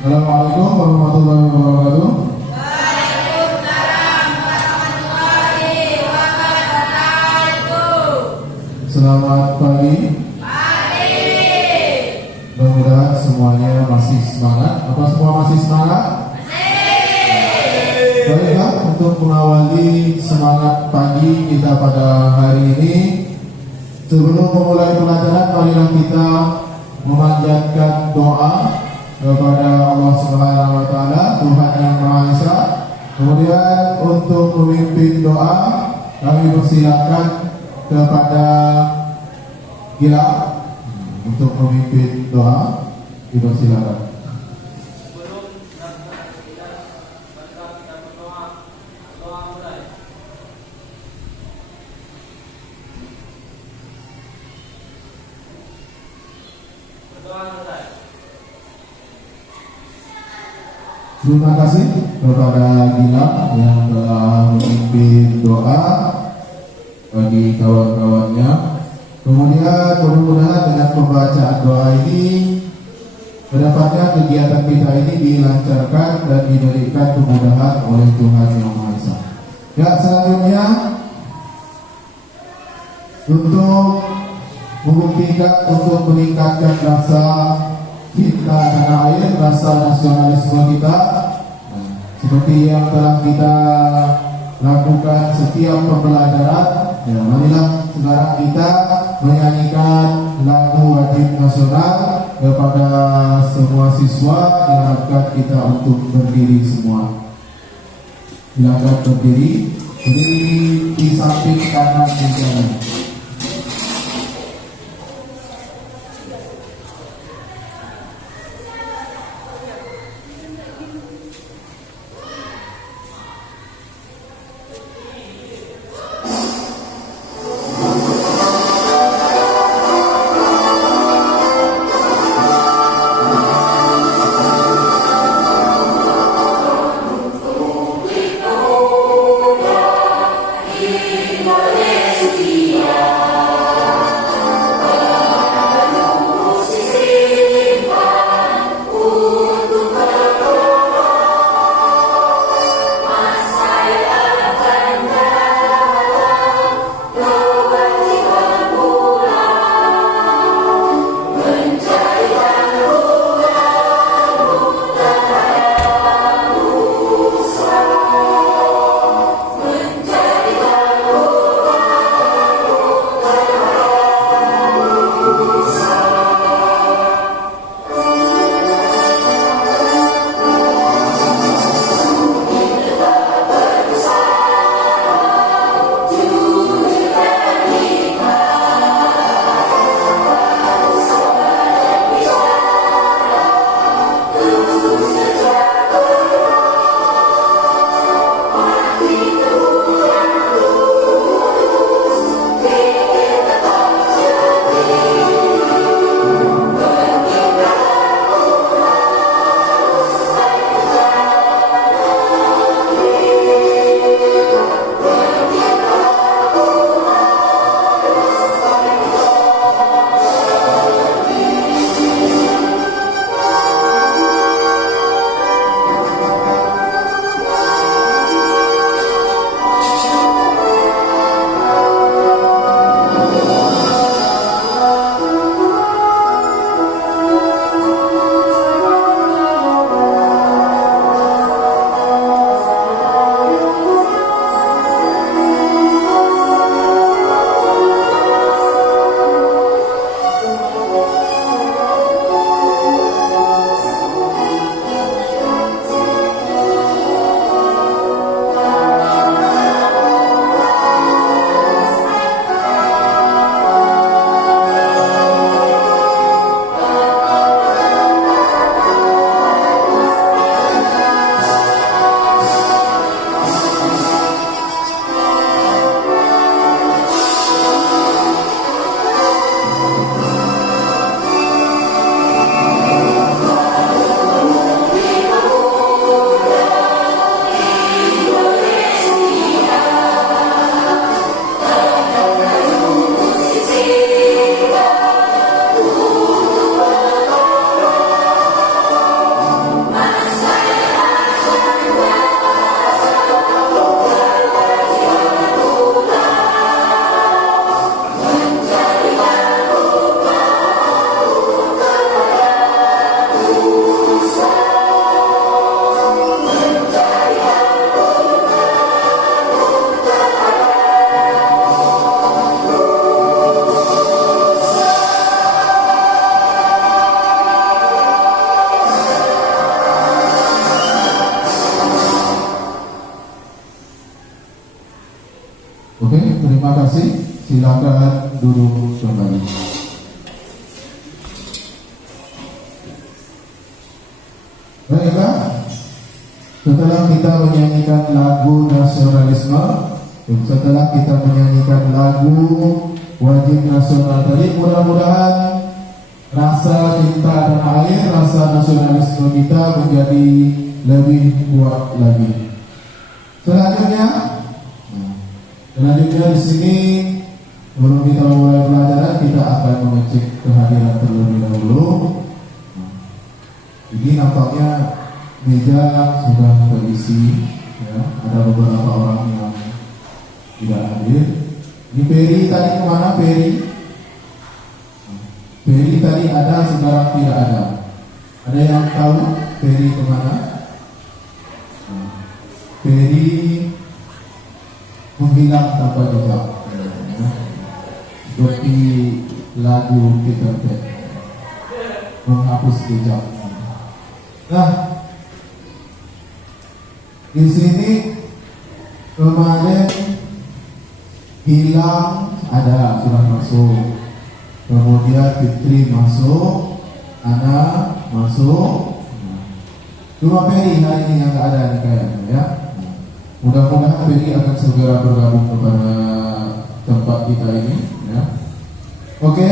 Assalamualaikum warahmatullahi wabarakatuh. Selamat pagi. Mudah-mudahan semuanya masih semangat. Apa semua masih semangat? Baiklah, untuk mengawali semangat pagi kita pada hari ini, sebelum memulai pelajaran, marilah kita memanjatkan doa kepada Allah Subhanahu wa taala, Tuhan yang Maha Esa. Kemudian untuk memimpin doa, kami persilakan kepada Gila untuk memimpin doa. Dipersilakan. Terima kasih kepada Gila yang telah memimpin doa bagi kawan-kawannya. Kemudian mudah-mudahan dengan pembacaan doa ini kedepannya kegiatan kita ini dilancarkan dan diberikan kemudahan oleh Tuhan Yang Maha Esa. Ya, selanjutnya untuk membuktikan, untuk meningkatkan rasa cinta tanah air, rasa nasionalisme kita, seperti yang telah kita lakukan setiap pembelajaran, ya, marilah sekarang kita menyanyikan lagu wajib nasional kepada semua siswa. Diharapkan kita untuk berdiri semua. Silakan berdiri di samping kanan dan kanan. Indonesia Silakan duduk kembali. Baiklah, setelah kita menyanyikan lagu nasionalisme, setelah kita menyanyikan lagu wajib nasional tadi, mudah-mudahan rasa cinta tanah air, rasa nasionalisme kita menjadi lebih kuat lagi. Selanjutnya di sini sebelum kita mulai pelajaran, kita akan mengecek kehadiran terlebih dahulu. Ini nampaknya meja sudah terisi, ya. Ada beberapa orang yang tidak hadir. Ini Peri tadi kemana Peri? Peri tadi ada, sekarang tidak ada. Ada yang tahu Peri kemana? Peri menghilang tanpa jejak, ya. Seperti lagu Peter Pan, menghapus jejak. Nah, di sini kemarin hilang ada sudah masuk, kemudian Fitri masuk, Ana masuk, cuma Peri hari ini yang nggak ada nih kayaknya, ya. Mudah-mudahan Peri akan segera bergabung kepada tempat kita ini, ya. Oke,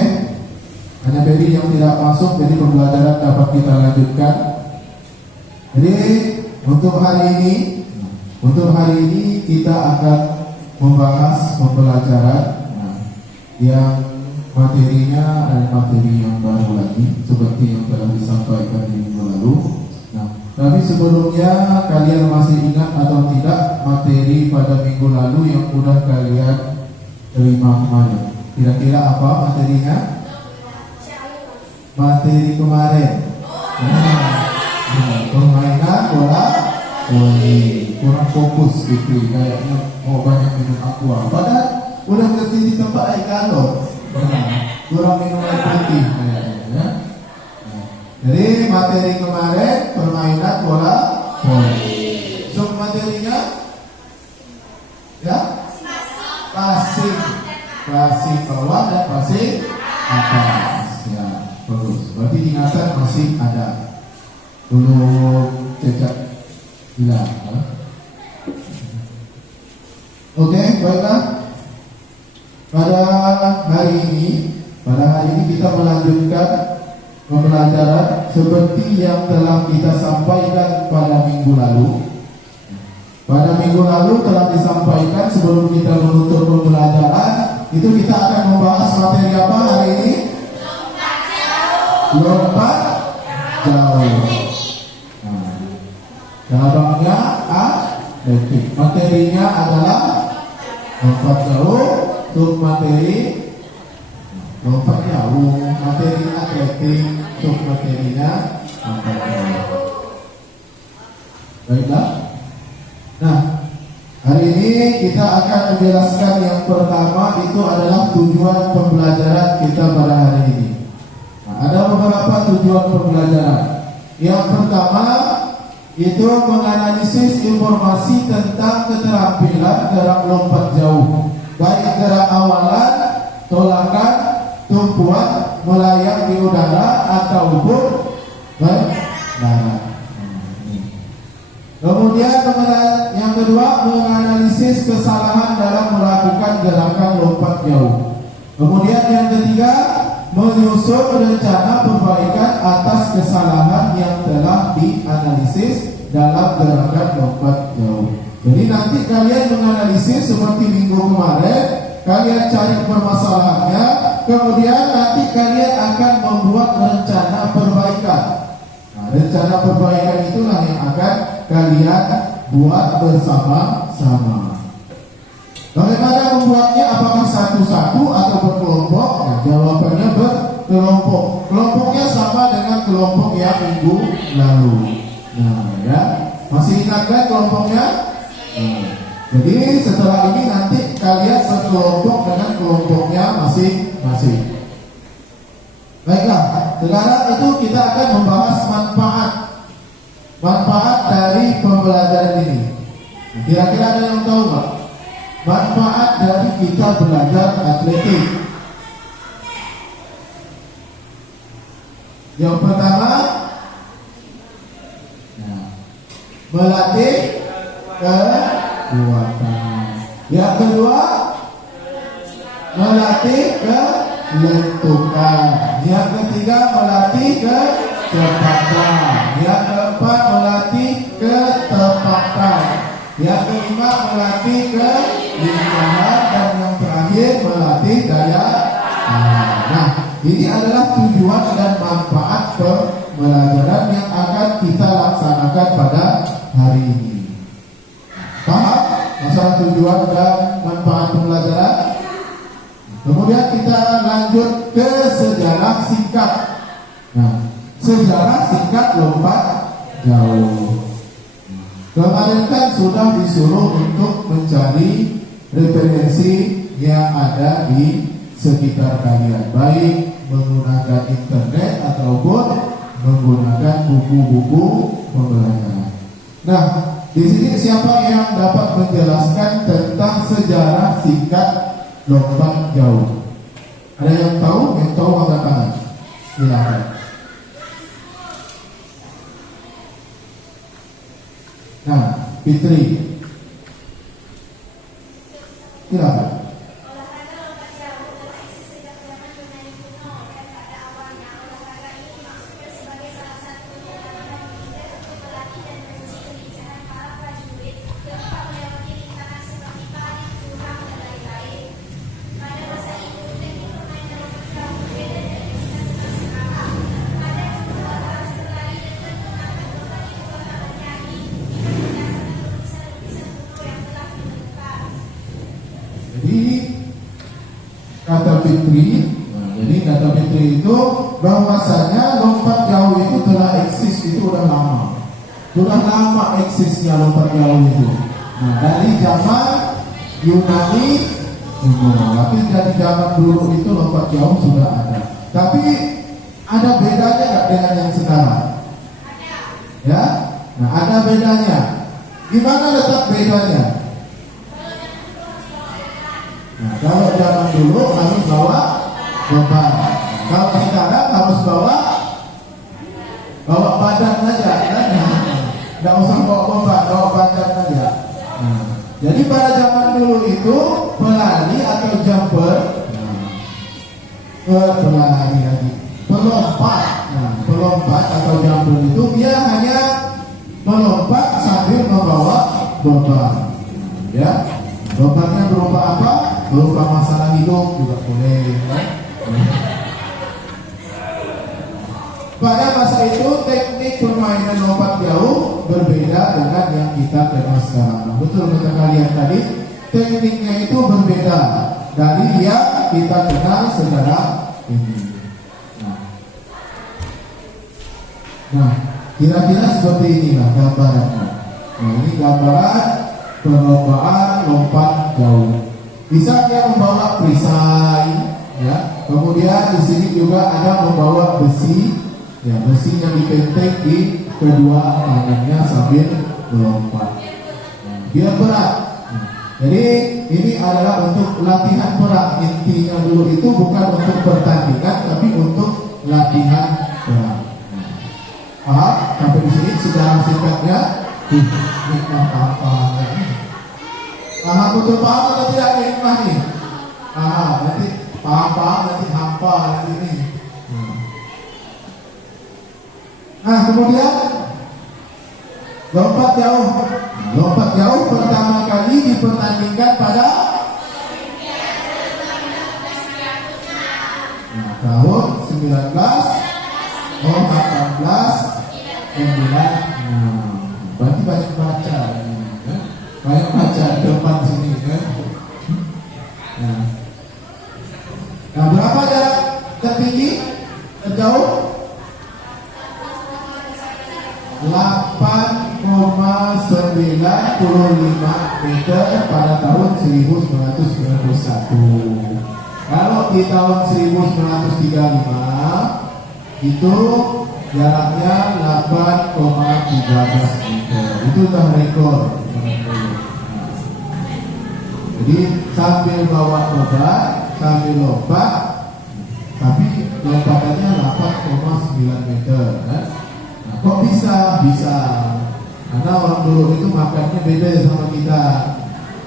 hanya Peri yang tidak masuk, jadi pembelajaran dapat kita lanjutkan. Jadi untuk hari ini kita akan membahas pembelajaran yang materinya adalah materi yang baru lagi seperti yang telah disampaikan di minggu lalu. Tapi sebelumnya kalian masih ingat atau tidak materi pada minggu lalu yang sudah kalian terima kemarin? Kira-kira apa materinya? Materi kemarin. Permainan bola voli. Kurang fokus gitu, kayaknya mau banyak minum aqua. Padahal udah ngerti di tempat air galon. Kurang minum air putih kayaknya, ya. Jadi materi kemarin permainan bola voli. So materinya, ya, passing bawah dan passing atas, ya, bagus. Berarti ingatan masih ada. Belum cacat hilang, ya. Oke, baiklah. Pada hari ini kita melanjutkan pembelajaran seperti yang telah kita sampaikan pada minggu lalu. Pada minggu lalu telah disampaikan sebelum kita menutup pembelajaran, itu kita akan membahas materi apa hari ini? Lompat jauh. Cabangnya atletik. Materinya adalah lompat jauh. Submateri lompat jauh. Materi atletik. Submaterinya lompat jauh. Baiklah. Nah, hari ini kita akan menjelaskan yang pertama, itu adalah tujuan pembelajaran kita pada hari ini. Nah, ada beberapa tujuan pembelajaran. Yang pertama itu menganalisis informasi tentang keterampilan gerak lompat jauh, baik gerak awalan, tolakan, tumpuan, melayang di udara ataupun berdarat. Kemudian yang kedua, menganalisis kesalahan dalam melakukan gerakan lompat jauh. Kemudian yang ketiga, menyusun rencana perbaikan atas kesalahan yang telah dianalisis dalam gerakan lompat jauh. Jadi nanti kalian menganalisis seperti minggu kemarin, kalian cari permasalahannya, kemudian nanti kalian akan membuat rencana perbaikan. Nah, rencana perbaikan itulah yang akan kalian buat bersama-sama. Bagaimana membuatnya? Apakah satu-satu atau berkelompok? Nah, jawabannya berkelompok. Kelompoknya sama dengan kelompok yang minggu lalu. Nah, ya, masih ingat kan kelompoknya? Nah, jadi setelah ini nanti kalian berkelompok dengan kelompoknya masing-masing. Baiklah, sekarang itu kita akan membahas manfaat dari pembelajaran ini. Nah, kira-kira ada yang tahu nggak? manfaat dari kita belajar atletik. Yang pertama, melatih kekuatan. Yang kedua, melatih kelentukan. Yang ketiga, melatih kecepatan. Yang keempat, melatih ketepatan. Yang kelima, melatih kelincahan. Dan yang terakhir, melatih daya tahan. Nah, ini adalah tujuan dan manfaat pembelajaran yang akan kita laksanakan pada hari ini. Paham masalah tujuan dan manfaat pembelajaran? Kemudian kita lanjut ke sejarah singkat. Nah, sejarah singkat lompat jauh. Kemarin kan sudah disuruh untuk mencari referensi yang ada di sekitar kalian, baik menggunakan internet ataupun menggunakan buku-buku pembelajaran. Nah, di sini siapa yang dapat menjelaskan tentang sejarah singkat lompat jauh? Ada yang tahu? Yang tahu angkat tangan. Silakan. Nah, Fitri. Silakan. Kata Fitri, jadi kata Fitri itu bahwasanya lompat jauh itu telah eksis, itu udah lama eksisnya lompat jauh itu. Nah, dari zaman Yunani kuno, tapi dari zaman dulu itu lompat jauh sudah ada. Tapi ada bedanya nggak dengan yang sekarang? Ya, nah ada bedanya. Gimana letak bedanya? Nah, kalau zaman dulu harus bawa beban. Kalau sekarang harus bawa badan aja, kan? Nggak usah bawa beban, bawa badan aja. Nah, jadi pada zaman dulu itu pelari atau jumper, pelari lagi, pelompat atau jumper itu dia hanya melompat sambil membawa beban, ya. Bebannya berupa apa? Berupa masalah hidup juga boleh, ya? Pada masa itu teknik permainan lompat jauh berbeda dengan yang kita kenal sekarang. Betul kata kalian tadi, tekniknya itu berbeda dari yang kita kenal sekarang ini. Nah, kira-kira seperti inilah gambarannya. Nah, ini gambaran perlombaan lompat jauh. Bisa dia membawa perisai, ya. Kemudian di sini juga ada membawa besi, ya, besi yang dipentek di kedua tangannya sambil melompat. Biar berat. Jadi ini adalah untuk latihan perang. Intinya dulu itu bukan untuk pertandingan, tapi untuk latihan perang. Paham? Sampai di sini secara singkatnya. Paham betul paham atau tidak hikmah nih? Nanti paham nanti hampa nanti ini. Nah, kemudian lompat jauh. Lompat jauh pertama kali dipertandingkan pada tahun 1896. Berarti banyak baca, ya? Banyak baca di depan sini, kan? Nah, berapa jarak tertinggi, terjauh? 8,95 meter pada tahun 1991. Kalau di tahun 1935 itu jaraknya 8,13 meter. Itu udah rekor. Jadi sambil bawa beban, sambil lompat, tapi lompatannya 8,9 meter kan? Nah, kok bisa? Bisa karena orang dulu itu makannya beda sama kita.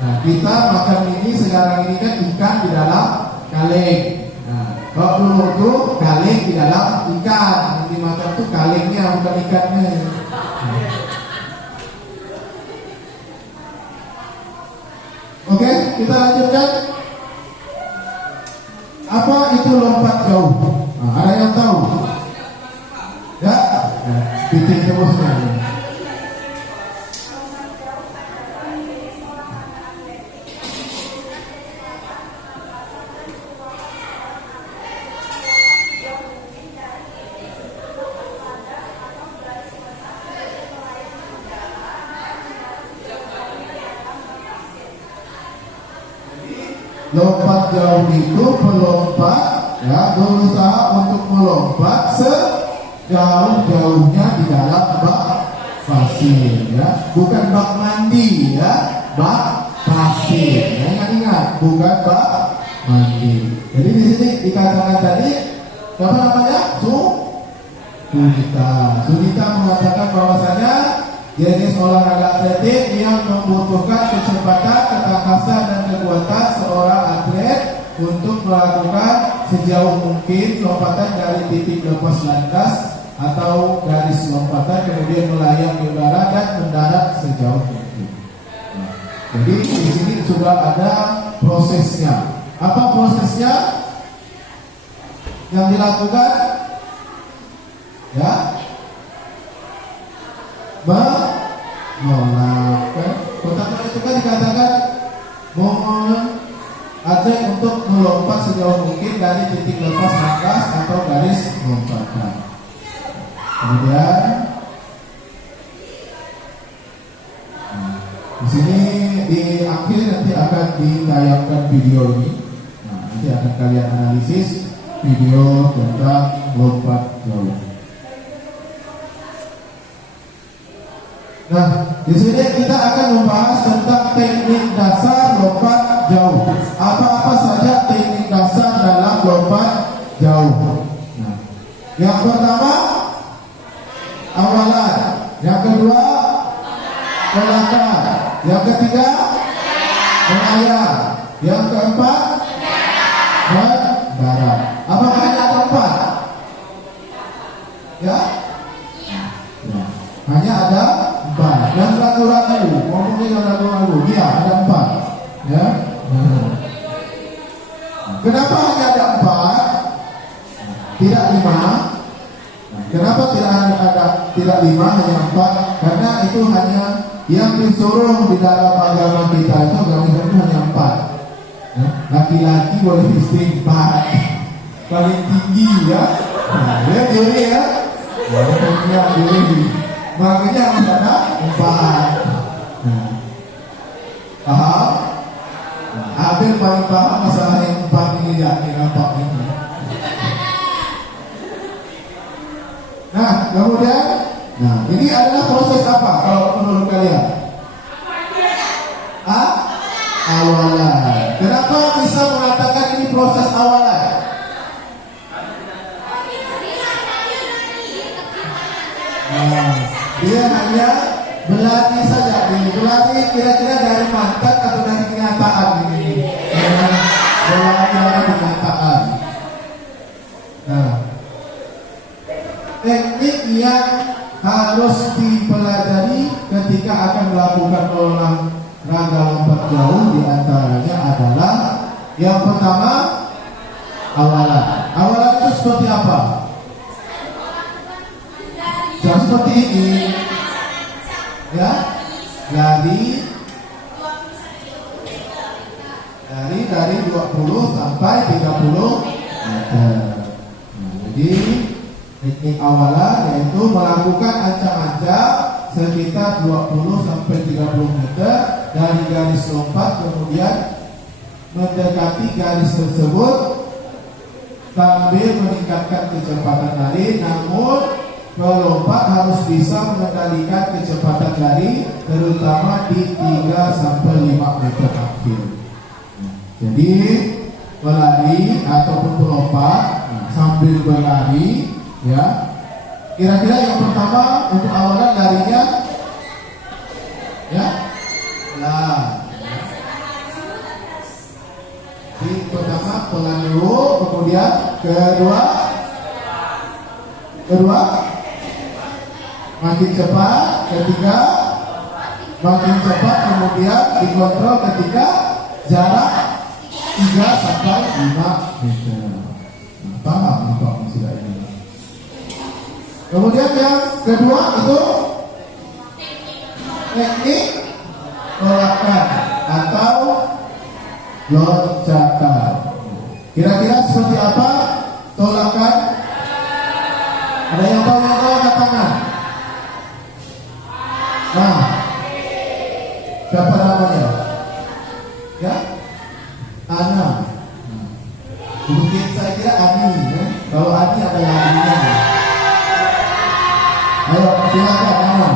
Nah, kita makan ini sekarang ini kan ikan di dalam kaleng. Nah, kalau dulu itu kaleng di dalam ikan, yang dimakan tuh kalengnya bukan ikannya. Oke, kita lanjutkan. Apa itu lompat jauh? Nah, ada yang tahu? Ya, titik tembusnya. Lompat jauh itu pelompat ya berusaha untuk melompat sejauh-jauhnya di dalam bak pasir ya, bukan bak mandi ya, bak pasir ya, ingat bukan bak mandi. Jadi di sini dikatakan tadi apa namanya? Sunita mengatakan bahwasanya jenis olahraga atletik yang membutuhkan kecepatan, ketangkasan, dan kekuatan seorang atlet untuk melakukan sejauh mungkin lompatan dari titik lepas landas atau garis lompatan kemudian melayang di udara dan mendarat sejauh mungkin. Nah, jadi di sini sudah ada prosesnya. Apa prosesnya yang dilakukan? Ya. Menolak. Pertama itu kan dikatakan atlet untuk melompat sejauh mungkin dari titik lepas landas atau garis lompatan. Kemudian di sini di akhir nanti akan ditayangkan video ini. Nah, nanti akan kalian analisis video tentang lompat jauh. Nah, di sini kita akan membahas tentang teknik dasar lompat jauh. Apa-apa saja teknik dasar dalam lompat jauh. Nah, yang pertama awalan, yang kedua melangkah, yang ketiga melayang, yang keempat mendarat. Apakah hanya ada 4? Ya? Hanya ada 4. Dan ragu-ragu, ngomongnya yang ragu-ragu, dia ada 4. Ya. Kenapa hanya ada 4? Tidak 5? Kenapa tidak 5 hanya 4? Karena itu hanya yang disuruh di dalam agama kita itu agama hanya 4. Ya. Laki-laki boleh istri 4. Paling tinggi ya. Nah, dia diri ya. Dia diri. Makanya harus ada 4. Paham? Abel paling paham masalah yang 4 ini ya, yang 4 ini. Nah, kemudian, ini adalah proses apa kalau menurut kalian? Awalan. Kenapa bisa mengatakan ini proses awalan? Dia hanya berlari saja, berlari kira-kira dari mantan atau dari kenyataan ini. Berlari dari kenyataan. Nah, teknik yang harus dipelajari ketika akan melakukan olahraga lompat jauh diantaranya adalah yang pertama awalan. Awalan itu seperti apa? Seperti ini, ya, dari 20 sampai 30 meter. Jadi teknik awalan yaitu melakukan ancang-ancang sekitar 20 sampai 30 meter dari garis lompat, kemudian mendekati garis tersebut sambil meningkatkan kecepatan lari, namun pelompat harus bisa mengendalikan kecepatan lari terutama di 3 sampai 5 meter akhir. Jadi berlari ataupun melompat sambil berlari, ya. Kira-kira yang pertama untuk awalan larinya, ya. Nah, jadi pertama pelan dulu, kemudian kedua makin cepat, ketiga makin cepat, kemudian dikontrol ketika jarak 3 sampai 5 meter. Nah, paham Bapak sudah ini. Kemudian yang kedua itu teknik tolakan atau loncatan. Kira-kira seperti apa tolakan? Ada yang tahu angkat tangan? Nah, siapa namanya? Ya, Ana. Mungkin saya kira Ani, ya? Kalau Ani ada larinya. Ayo silakan Ana.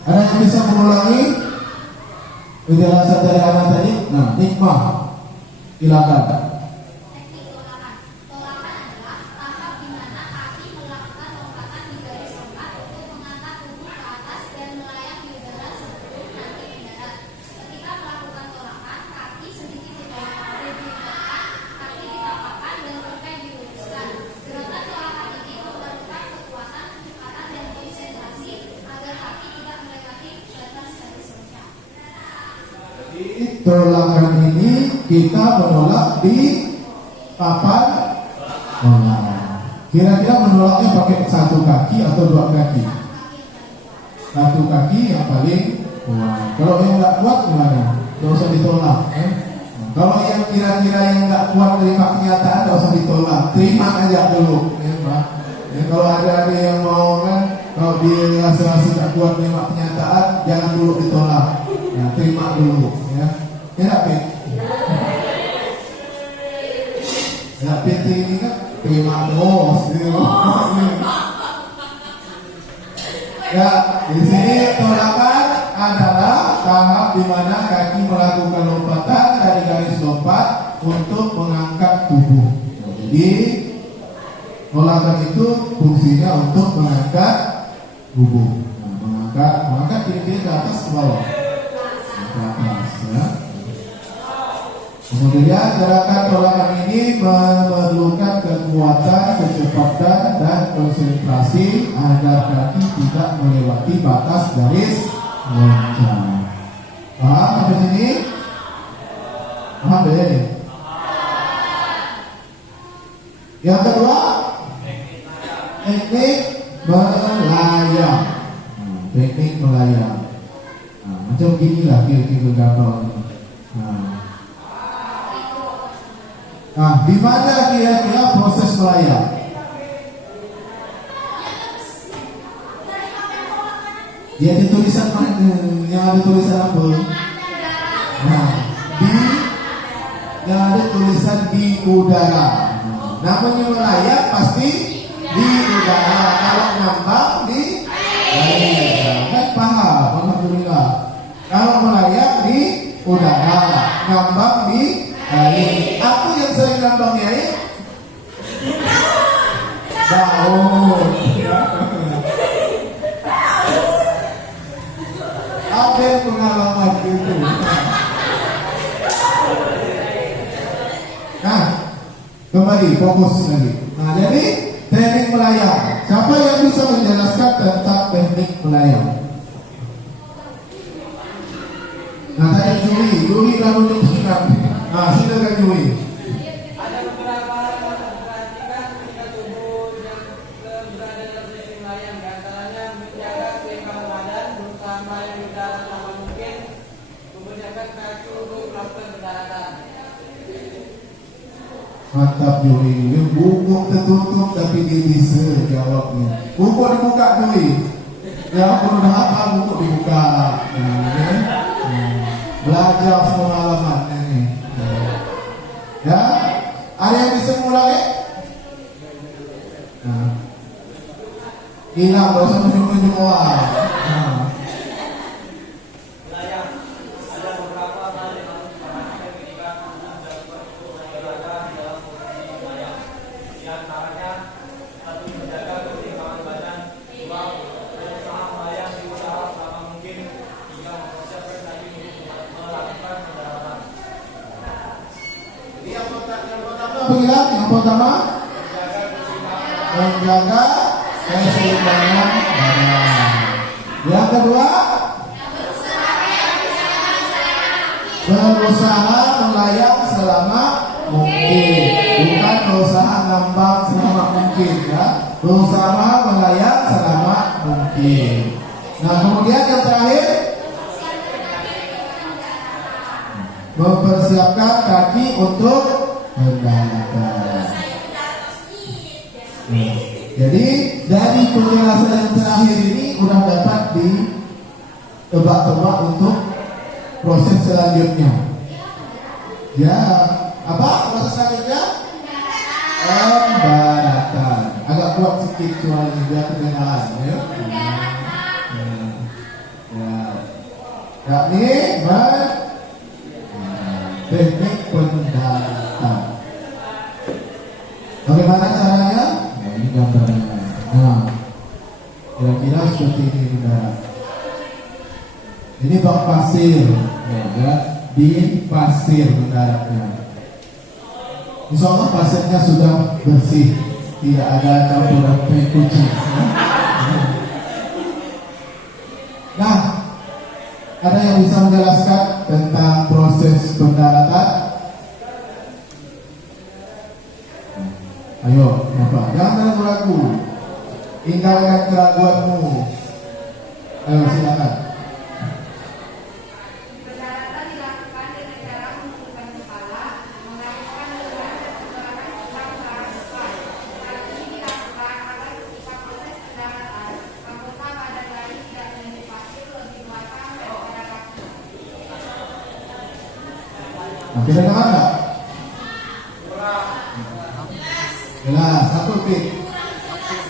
Ada yang bisa mengulangi penjelasan dari anak tadi? Nah, nikmah, silakan. Teknik tolakan. Tolakan adalah tahap di mana kaki melakukan lompatan di garis lompat untuk mengangkat tubuh ke atas dan melayang di udara sebelum nanti mendarat. Ketika melakukan tolakan, kaki sedikit dibelokkan, kaki ditapakkan dan bangkai diluruskan. Gerakan tolakan ini memerlukan kekuatan, kecepatan dan konsentrasi agar kaki tidak melewati batas garis lompat. Tolakan ini kita menolak di papan tolak. Kira-kira menolaknya pakai satu kaki atau dua kaki? Satu kaki yang paling kuat. Kalau yang nggak kuat gimana? Nggak usah ditolak. Kalau yang kira-kira yang nggak kuat terima kenyataan, nggak usah ditolak. Terima aja dulu, ya, Pak. Ya, kalau ada yang mau kan, kalau dia rasa nggak kuat terima kenyataan, jangan dulu ditolak. Ya, terima dulu, ya. Ya nggak, Pit? Ya, Pit ini kan terima bos. Ya, di sini tolakan adalah tahap di mana kaki melakukan lompatan dari garis lompat untuk mengangkat tubuh. Jadi tolakan itu fungsinya untuk mengangkat tubuh. Nah, mengangkat kiri-kiri ke atas ke bawah. Ke atas, ya. Kemudian gerakan tolakan ini memerlukan kekuatan, kecepatan, dan konsentrasi agar kaki tidak melewati batas garis loncat. Paham sampai sini? Paham deh. Yang kedua, teknik melayang. Teknik melayang. Nah, macam gini lah kira-kira gambarnya. Nah, di mana kira-kira proses melayang? Ya, di tulisan mana? Yang ada tulisan apa? Nah, yang ada tulisan di udara. Namanya melayang pasti di udara. Kalau ngambang di air. Kan paham? Alhamdulillah. Kalau melayang di udara, ngambang di air. Aku yang sering ngambang di air? Daun. Apa yang pengalaman itu? Nah, kembali fokus lagi. Nah, jadi teknik melayang. Siapa yang bisa menjelaskan tentang teknik melayang? Nah, tadi Juli kan menunjukkan. Nah, silakan Juli. Ada beberapa hal yang diperhatikan ketika tubuh yang berada dalam posisi melayang, di antaranya menjaga keseimbangan badan, berusaha melayang di udara selama mungkin, mempersiapkan kaki untuk melakukan pendaratan. Mantap Jui, buku tertutup tapi dia bisa jawabnya. Buku dibuka Jui. Ya, kalau udah hafal buku dibuka. Ya. Belajar semua halaman ini. Ya, ada yang bisa mulai? Hilang, gak usah tunjuk-tunjuk orang. Yang pertama menjaga keseimbangan badan. Yang kedua berusaha melayang selama mungkin, bukan berusaha ngambang selama mungkin ya. Berusaha melayang selama mungkin. Nah kemudian yang terakhir mempersiapkan kaki untuk mendarat. Jadi dari penjelasan yang terakhir ini udah dapat ditebak-tebak untuk proses selanjutnya. Ya, apa proses selanjutnya? Pendaratan. Agak kuat sedikit suaranya biar kedengaran, ya. Yakni teknik pendaratan. Bagaimana caranya? Nah, ini gambarnya. Nah, kira-kira seperti ini mendarat. Ini bak pasir, ya, di pasir mendaratnya. Insya Allah pasirnya sudah bersih, tidak ada campuran teh kucing. Nah, ada yang bisa menjelaskan tentang proses pendaratan? Ayo, Bapak, jangan ragu. Tinggalkan keraguanmu. Ayo, silakan. Pendaratan dilakukan dengan cara menundukkan kepala, mengayunkan lengan dan menggerakkan tulang ke arah depan. Hal ini dilakukan agar ketika proses pendaratan, anggota badan lain tidak menyentuh pasir lebih belakang daripada kaki. Nah, kita dengar nggak? Jelas, satu fit.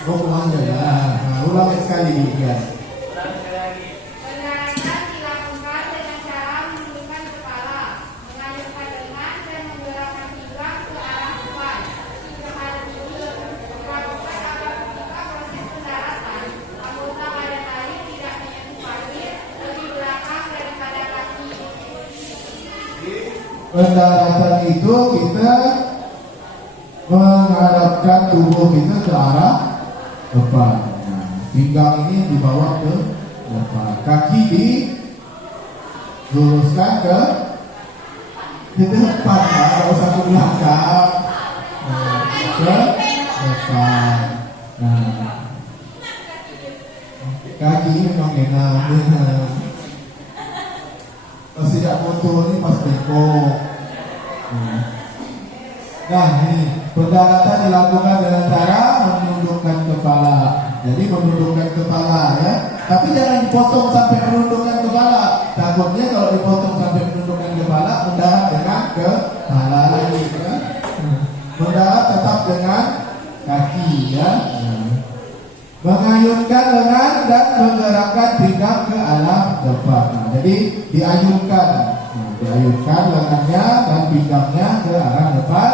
Aja ya. Nah, ulang sekali ya. Pendaratan dilakukan dengan cara menundukkan kepala, mengayunkan lengan dan menggerakkan tulang ke arah depan. Hal ini dilakukan agar ketika proses pendaratan, anggota badan lain tidak menyentuh pasir lebih belakang daripada kaki. Pendaratan itu kita menghadapkan tubuh kita ke arah depan. Nah, pinggang ini dibawa ke depan, kaki diluruskan ke depan, tidak usah ke belakang. Nah, ke depan. Nah, kaki memang enak. Pas tidak foto ini pas bengkok. Nah, ini pendaratan dilakukan dengan cara menundukkan kepala. Jadi menundukkan kepala ya. Tapi jangan dipotong sampai menundukkan kepala. Takutnya kalau dipotong sampai menundukkan kepala, mendarat dengan kepala lagi ya. Mendarat tetap dengan kaki ya. Mengayunkan lengan dan menggerakkan pinggang ke arah depan. Nah, jadi diayunkan. Diayunkan lengannya dan pinggangnya ke arah depan.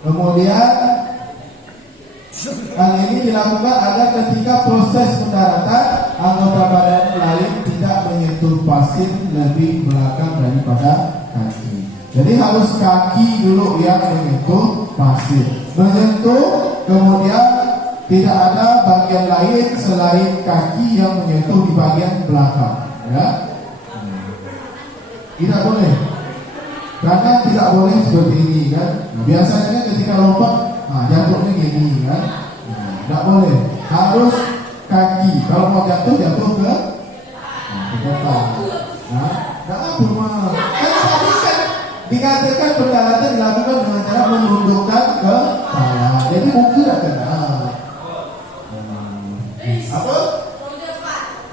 Kemudian hal ini dilakukan agar ketika proses pendaratan anggota badan lain tidak menyentuh pasir lebih belakang daripada kaki. Jadi harus kaki dulu yang menyentuh pasir. Menyentuh, kemudian tidak ada bagian lain selain kaki yang menyentuh di bagian belakang. Ya, tidak boleh. Karena tidak boleh seperti ini kan. Nah, biasanya ketika lompat, jatuhnya gini kan. Tidak boleh. Harus kaki. Kalau mau jatuh ke depan. Nah, tidak apa mah. Kan tadi kan Dikatakan pendaratan dilakukan dengan cara menundukkan kepala. Jadi mungkin akan apa?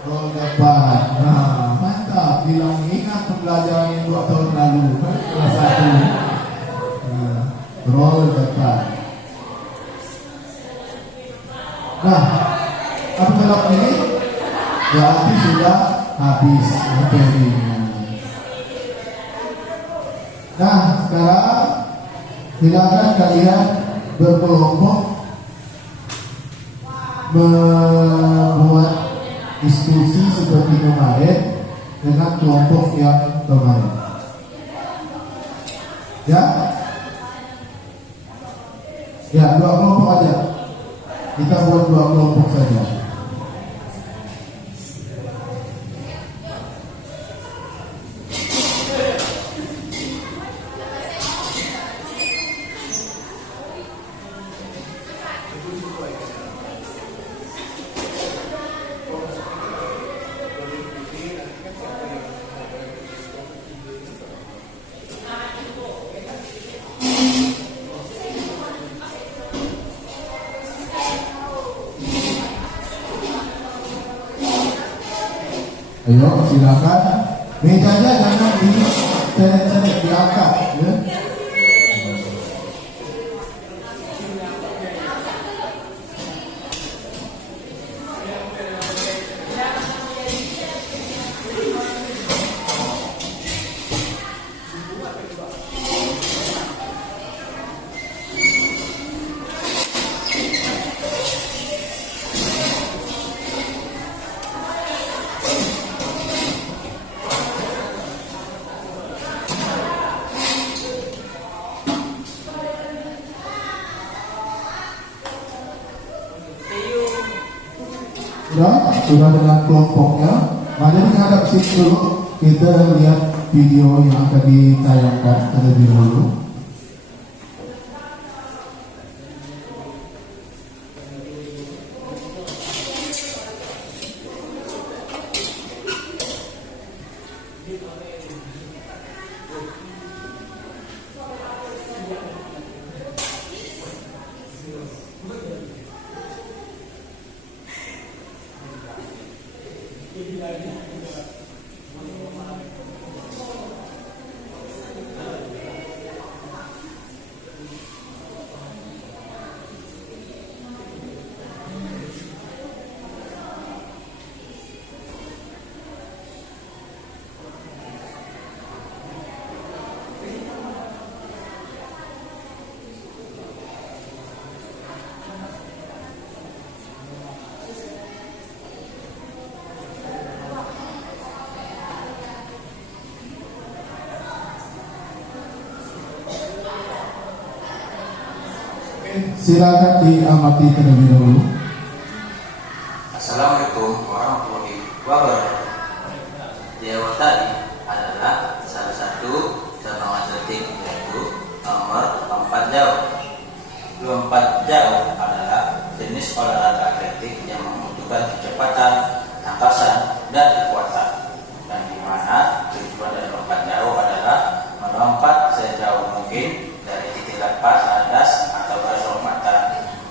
Roll depan. Nah, mantap. Bilang ingat pembelajaran yang 2 tahun lalu. Kelas 1. Roll depan. Nah, apa belok ini? Berarti sudah habis materinya. Nah, sekarang silakan kalian berkelompok membuat diskusi seperti kemarin dengan kelompok yang kemarin. Ya? Ya, 2 kelompok aja. Kita buat 2 kelompok saja. Ayo silakan, mejanya jangan diseret-seret, diangkat ya. Sudah dengan kelompoknya, mari menghadap situ dulu. Kita lihat video yang akan ditayangkan terlebih dahulu. Silakan diamati terlebih dahulu. Assalamualaikum warahmatullahi wabarakatuh. Jawab tadi adalah salah satu cabang atletik, yaitu nomor lompat jauh. Lompat jauh adalah jenis olahraga atletik yang membutuhkan kecepatan, tangkasan, dan kekuatan. Dan di mana tujuan dari lompat jauh adalah melompat sejauh mungkin dari titik lepas, landas, atau garis lompatan,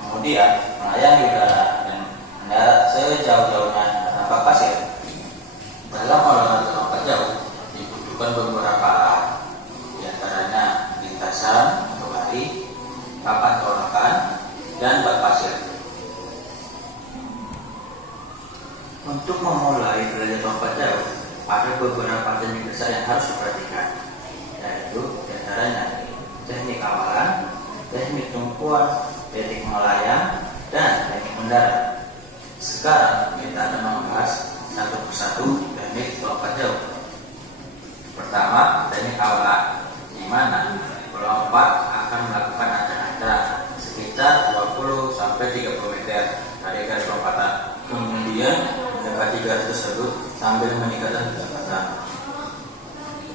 kemudian melayang di udara dan mendarat sejauh-jauhnya tanpa pasir. Dalam olahraga lompat jauh dibutuhkan beberapa alat, di antaranya lintasan atau lari, papan tolakan, dan bak pasir. Untuk memulai belajar lompat jauh, ada beberapa teknik dasar yang harus diperhatikan, yaitu di antaranya teknik awalan, teknik tumpuan, teknik melayang, dan teknik mendarat. Sekarang kita akan membahas satu persatu teknik lompat jauh. Pertama, teknik awalan, di mana pelompat akan melakukan ancang-ancang sekitar 20-30 meter dari garis lompatan, kemudian mendekati garis tersebut sambil meningkatkan kecepatan.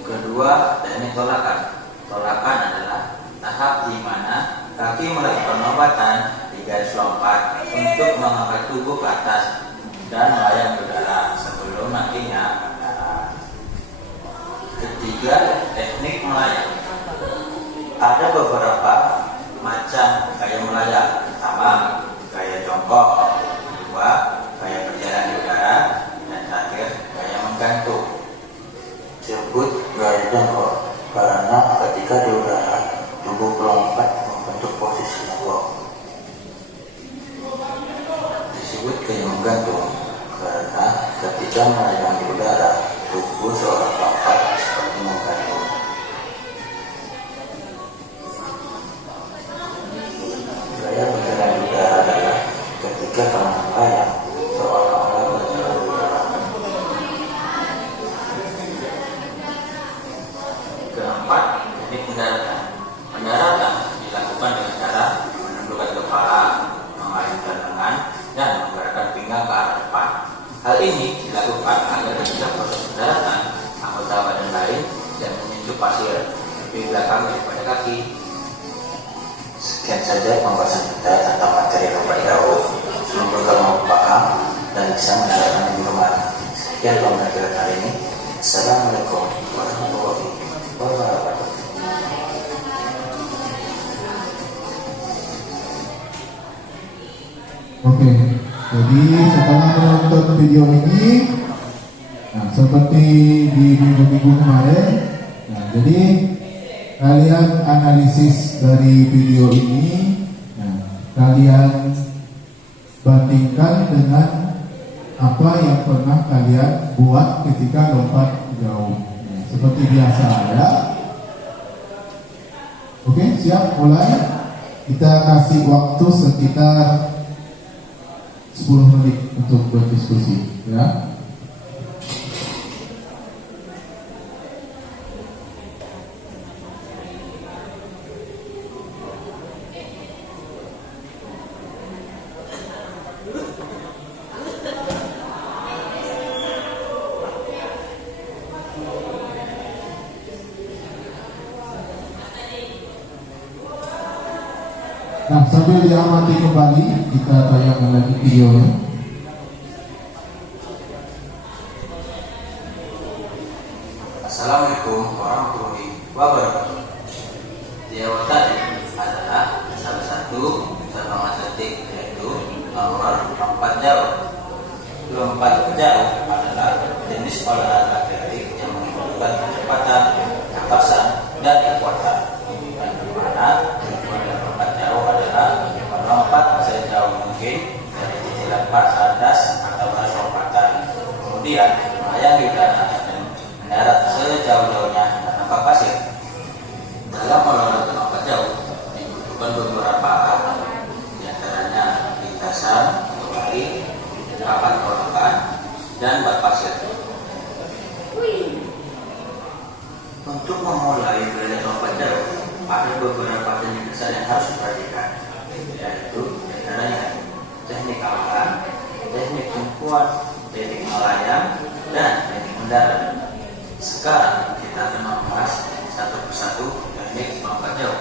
Kedua, teknik tolakan. Tolakan adalah tahap di mana kaki melakukan lompatan di garis lompat untuk mengangkat tubuh ke atas dan melayang ke udara sebelum nantinya mendarat. Ketiga, teknik melayang. Pertama, gaya jongkok. Kedua, gaya berjalan di udara. Dan terakhir, gaya menggantung. Disebut gaya jongkok karena ketika di udara tubuh melompat membentuk posisi jongkok. Disebut gaya menggantung karena ketika melayang di udara tubuh seorang melompat seperti menggantung. Gaya berjalan di udara adalah ketika tangan melayang seolah-olah berjalan di udara. Keempat, teknik pendaratan. Pendaratan dilakukan dengan cara menundukkan kepala, mengalihkan lengan, dan menggerakkan pinggang ke arah depan. Hal ini dilakukan agar ketika proses pendaratan, anggota badan lain dan menyentuh pasir lebih belakang daripada kaki. Sekian saja pembahasan kita tentang materi lompat jauh. Semoga kamu paham dan bisa menerapkan di rumah. Sekian pembelajaran hari ini. Assalamualaikum warahmatullahi wabarakatuh. Oke, jadi setelah menonton video ini, nah seperti di minggu-minggu kemarin, nah jadi kalian analisis dari video ini, nah kalian bandingkan dengan apa yang pernah kalian buat ketika lompat jauh. Nah, seperti biasa ya. Oke, siap mulai. Kita kasih waktu sekitar 10 menit untuk berdiskusi ya. Nah, sambil diamati kembali, kita tayangkan lagi videonya. Assalamualaikum warahmatullahi wabarakatuh. Jawab tadi adalah salah satu cabang atletik, yaitu nomor lompat jauh. Lompat jauh adalah jenis olahraga atletik yang membutuhkan kecepatan, kepakasan, dan kekuatan. Dan di mana tujuan lompat jauh adalah melompat sejauh mungkin dari titik lempar atas atau atas lompatan, kemudian melayang di udara dan mendarat sejauh-jauhnya tanpa pasir. Dalam olahraga lompat jauh dibutuhkan beberapa alat, diantaranya lintasan atau lari, papan tolakan, dan bak pasir. Untuk memulai belajar lompat jauh, ada beberapa teknik dasar yang harus diperhatikan, yaitu diantaranya teknik awalan, teknik tumpuan, teknik melayang, dan teknik mendarat. Sekarang kita akan membahas satu persatu teknik lompat jauh.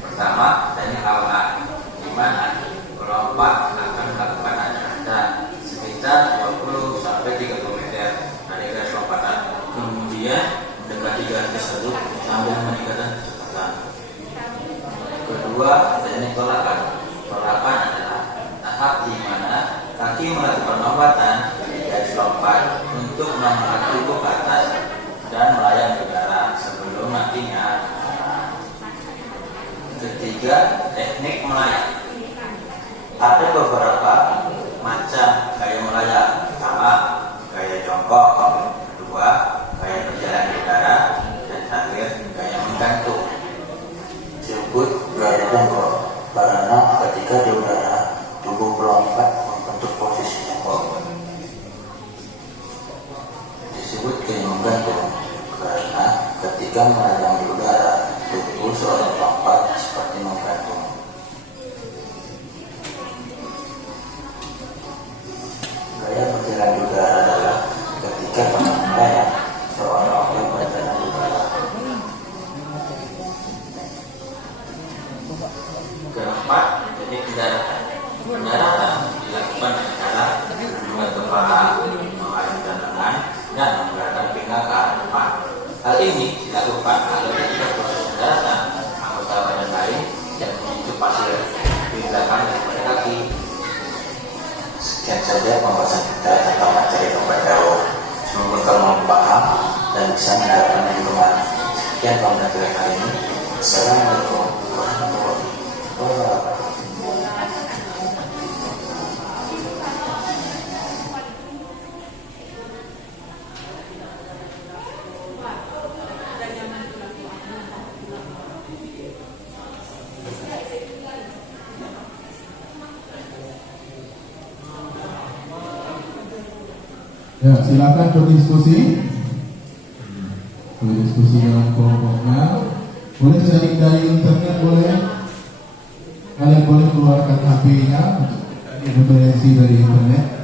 Pertama, teknik awalan, di mana pelompat akan melakukan acara sekitar 20 sampai 30 meter dari garis lompatan. Kemudian mendekati garis tersebut sambil meningkatkan kecepatan. Kedua, teknik tolakan. Tolakan adalah tahap di mana kaki melakukan lompatan di garis lompat untuk mengangkat tubuh ke atas dan melayang di udara sebelum nantinya. Ketiga, teknik melayang. Ada beberapa macam gaya melayang. Pertama, gaya jongkok. Kedua, gaya berjalan di udara. Dan terakhir, gaya menggantung. Disebut gaya jongkok karena ketika di udara tubuh melompat membentuk posisi jongkok. Disebut gaya menggantung karena ketika melayang di udara tubuh seorang melompat seperti menggantung. Gaya berjalan di udara adalah ketika tangan melayang seolah-olah berjalan di udara. Keempat, teknik pendaratan. Pendaratan dilakukan dengan cara menundukkan kepala, mengalihkan lengan, dan menggerakkan pinggang ke arah depan. Hal ini dilakukan agar ketika proses pendaratan, anggota badan lain yang menyentuh pasir di belakang pembahasan kita tentang materi lomba jauh. Semoga kamu paham dan bisa menerapkannya di rumah. Sekian pembelajaran kali ini. Assalamualaikum warahmatullahi wabarakatuh. Ya, silakan berdiskusi. Berdiskusi dengan kelompoknya. Boleh sharing dari internet, boleh. Kalian boleh keluarkan HP-nya untuk referensi dari internet.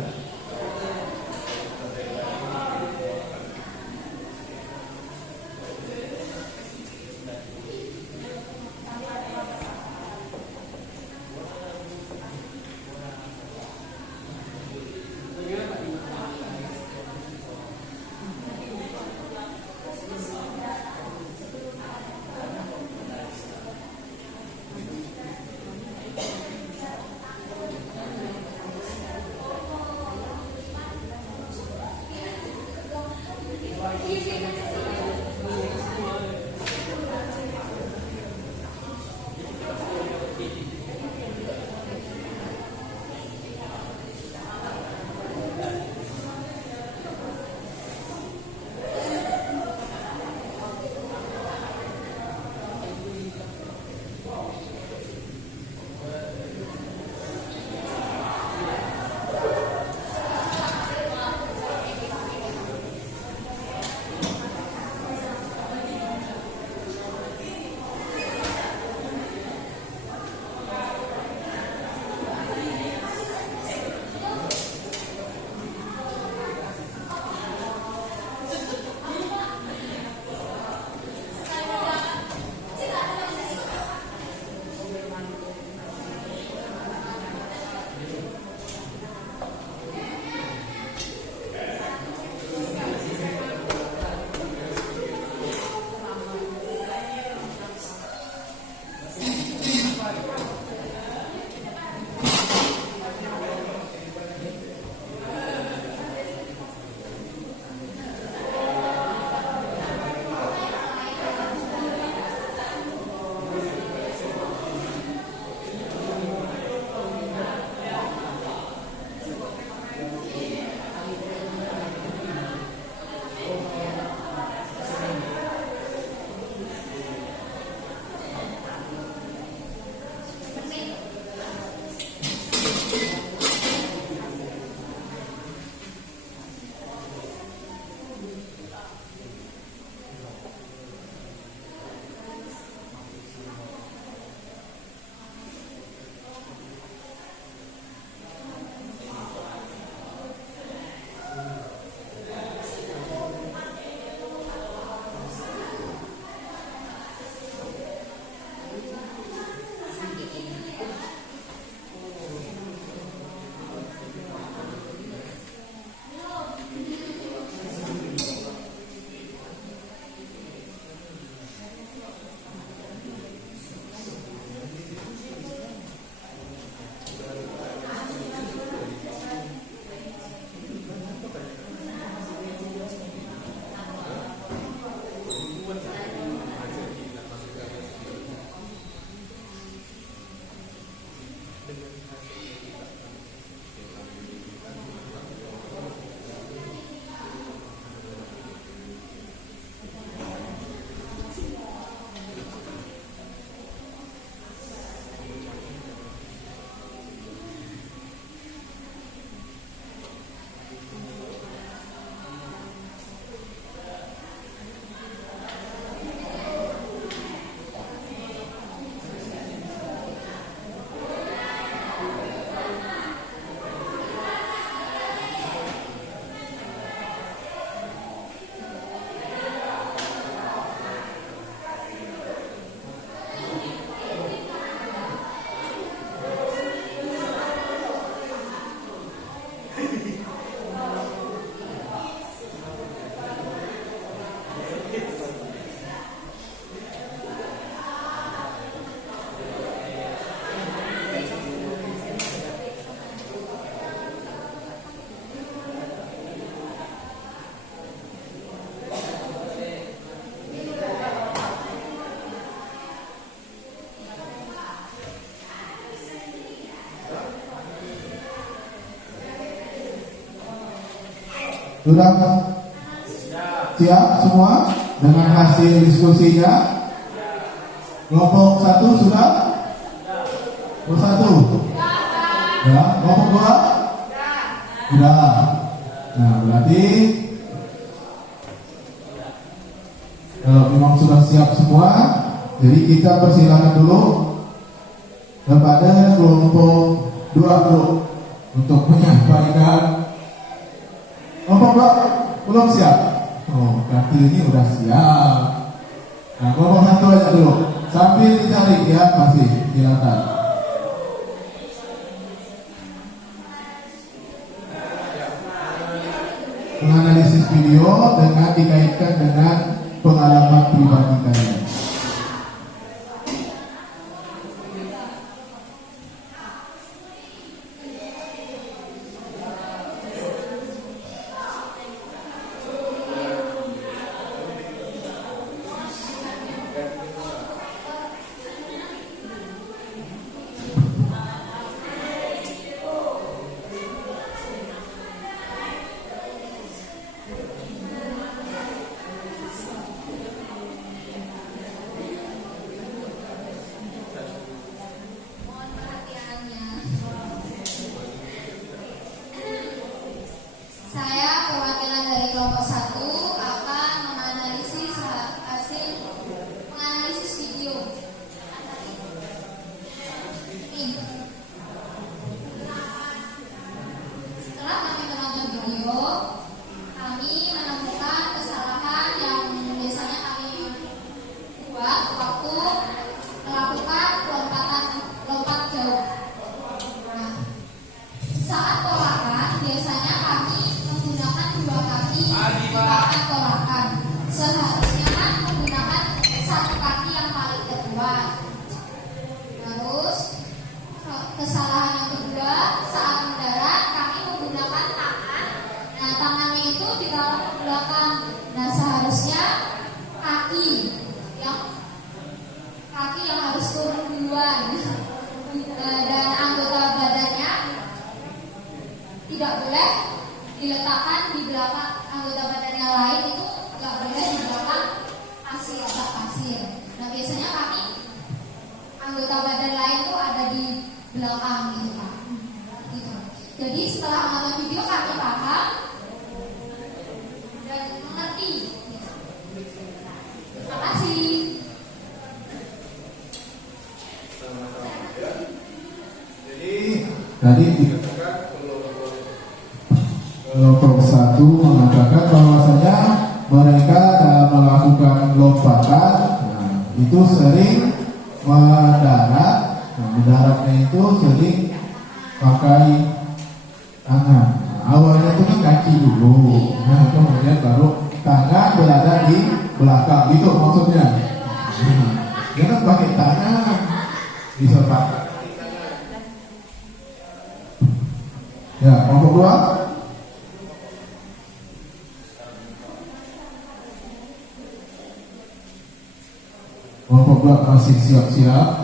Sudah siap semua dengan hasil diskusinya? Kelompok 1 sudah? Kelompok 1? Ya. Kelompok 2? Sudah. Nah, berarti kalau memang sudah siap semua, jadi kita persilakan dulu kepada kelompok 2 grup untuk menyampaikan. Kelompok 2 belum siap. Oh, berarti ini udah siap. Nah, kelompok 1 aja dulu. Sambil dicari ya, masih silakan. Menganalisis video dengan dikaitkan dengan pengalaman pribadi kalian. Mohon perhatiannya. Saya perwakilan dari kelompok 1 akan menganalisis hasil menganalisis video. Nih. Setelah kami menonton video, kami menemukan kesalahan yang biasanya kami buat waktu melakukan lompat jauh. Nah, saat tolakan biasanya kami menggunakan 2 kaki melakukan tolakan. Seharusnya kan menggunakan 1 kaki yang paling terkuat. Terus kesalahan yang kedua, saat mendarat kami menggunakan tangan. Nah, tangannya itu ditaruh ke belakang. Nah, seharusnya kaki yang harus turun duluan. Dan anggota badannya tidak boleh diletakkan di belakang. Anggota badan yang lain itu tidak boleh di belakang pasir. Nah, biasanya kami anggota badan lain itu ada di belakang gitu Pak. Gitu. Jadi setelah menonton video kami paham dan mengerti. Terima kasih. Tadi dikatakan kelompok 1 mengatakan bahwasanya mereka dalam melakukan lompatan, nah, itu sering mendarat. Nah, mendaratnya itu sering pakai tangan. Nah, awalnya itu kan kaki dulu, nah kemudian baru tangan berada di belakang, gitu maksudnya. Jangan pakai tangan, bisa pakai. Ya, kelompok 2. Kelompok 2 masih siap-siap.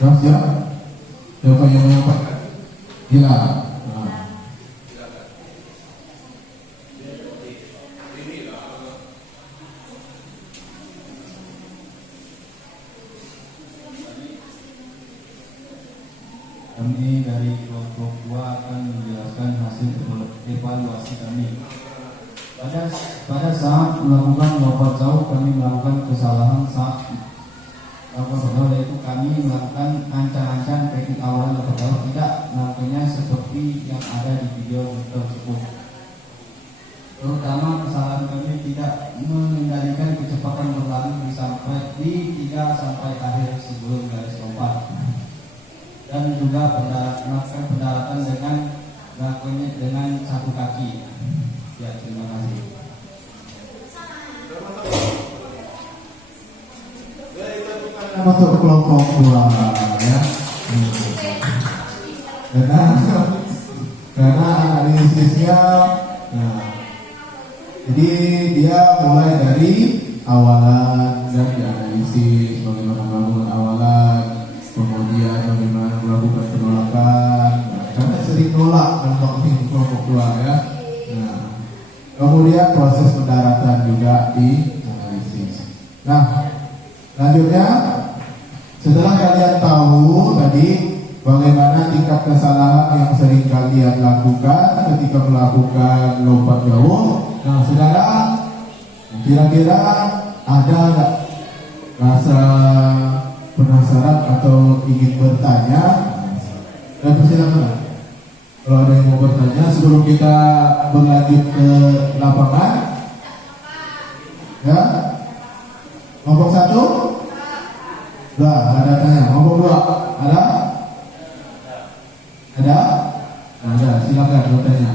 Siap, siap. Siapa yang menyampaikan? Gila. Nah. Kami dari kelompok 2 akan menjelaskan hasil evaluasi kami. Pada saat melakukan lompat jauh, kami melakukan kesalahan saat lompat jauh, yaitu kami melakukan ancang-ancang teknik awal lompat jauh tidak melakukannya seperti yang ada di video tersebut. Terutama kesalahan kami tidak mengendalikan kecepatan berlari sampai di 3 sampai akhir sebelum garis lompat, dan juga melakukan pendaratan dengan melakukannya dengan satu kaki. Ya, terima kasih. Untuk kelompok 2 ya. Karena analisisnya, nah, jadi dia mulai dari awalan dan dianalisis bagaimana melakukan awalan, kemudian bagaimana melakukan penolakan, karena sering nolak kelompok 2 ya. Nah, kemudian proses pendaratan juga dianalisis. Nah, selanjutnya setelah kalian tahu tadi bagaimana tingkat kesalahan yang sering kalian lakukan ketika melakukan lompat jauh, nah saudara, kira-kira ada nggak rasa penasaran atau ingin bertanya? Dan persilakan. Kalau ada yang mau bertanya sebelum kita berlanjut ke lapangan, ya. Kelompok 1? Enggak, ada tanya. Kelompok 2? Ada? Ada? Ada, silakan bertanya.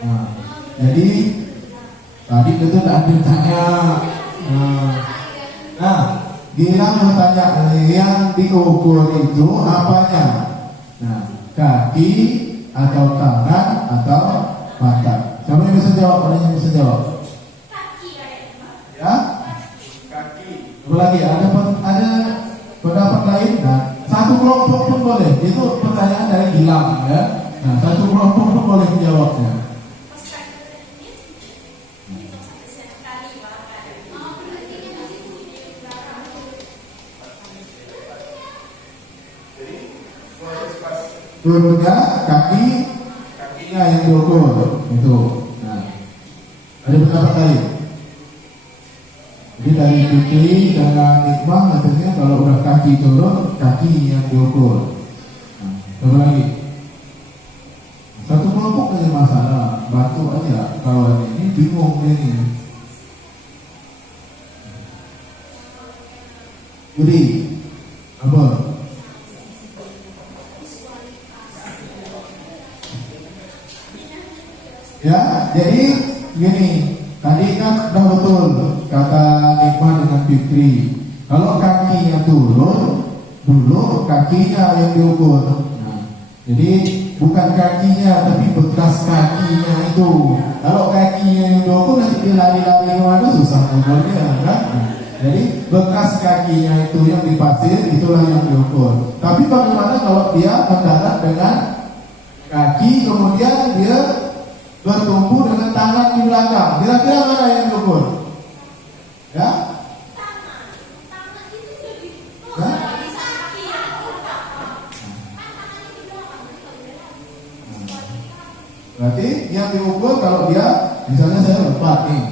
Nah, jadi tadi itu tak ditanya. Nah, Gilang bertanya yang diukur itu apanya? Nah, kaki atau tangan atau mata? Siapa yang bisa jawab? Ada yang bisa jawab? Ya? Kaki. Apa lagi? Ada pendapat lain? Nah, satu kelompok pun boleh. Itu pertanyaan dari Gilang ya. Nah, satu kelompok pun boleh menjawabnya. Turunnya kakinya yang diukur itu. Nah, ada pendapat lain. Jadi dari Fikri dan Nikmah katanya kalau udah kaki turun, kaki yang diukur. Nah, apa lagi? Satu kelompok aja masalah, bantu aja kawan ini bingung ini. Jadi apa? Ya, jadi gini, tadi kan udah betul kata Nikmah dengan Fikri. Kalau kakinya turun, dulu kakinya yang diukur. Nah, jadi bukan kakinya, tapi bekas kakinya itu. Kalau kakinya yang diukur, nanti dia lari-lari kemana susah ukurnya, kan? Nah, jadi bekas kakinya itu yang di pasir, itulah yang diukur. Tapi bagaimana kalau dia mendarat dengan kaki, kemudian dia bertumpu dengan tangan di belakang? Kira-kira mana yang diukur? Ya? Ya? Berarti yang diukur kalau dia, misalnya saya lompat nih,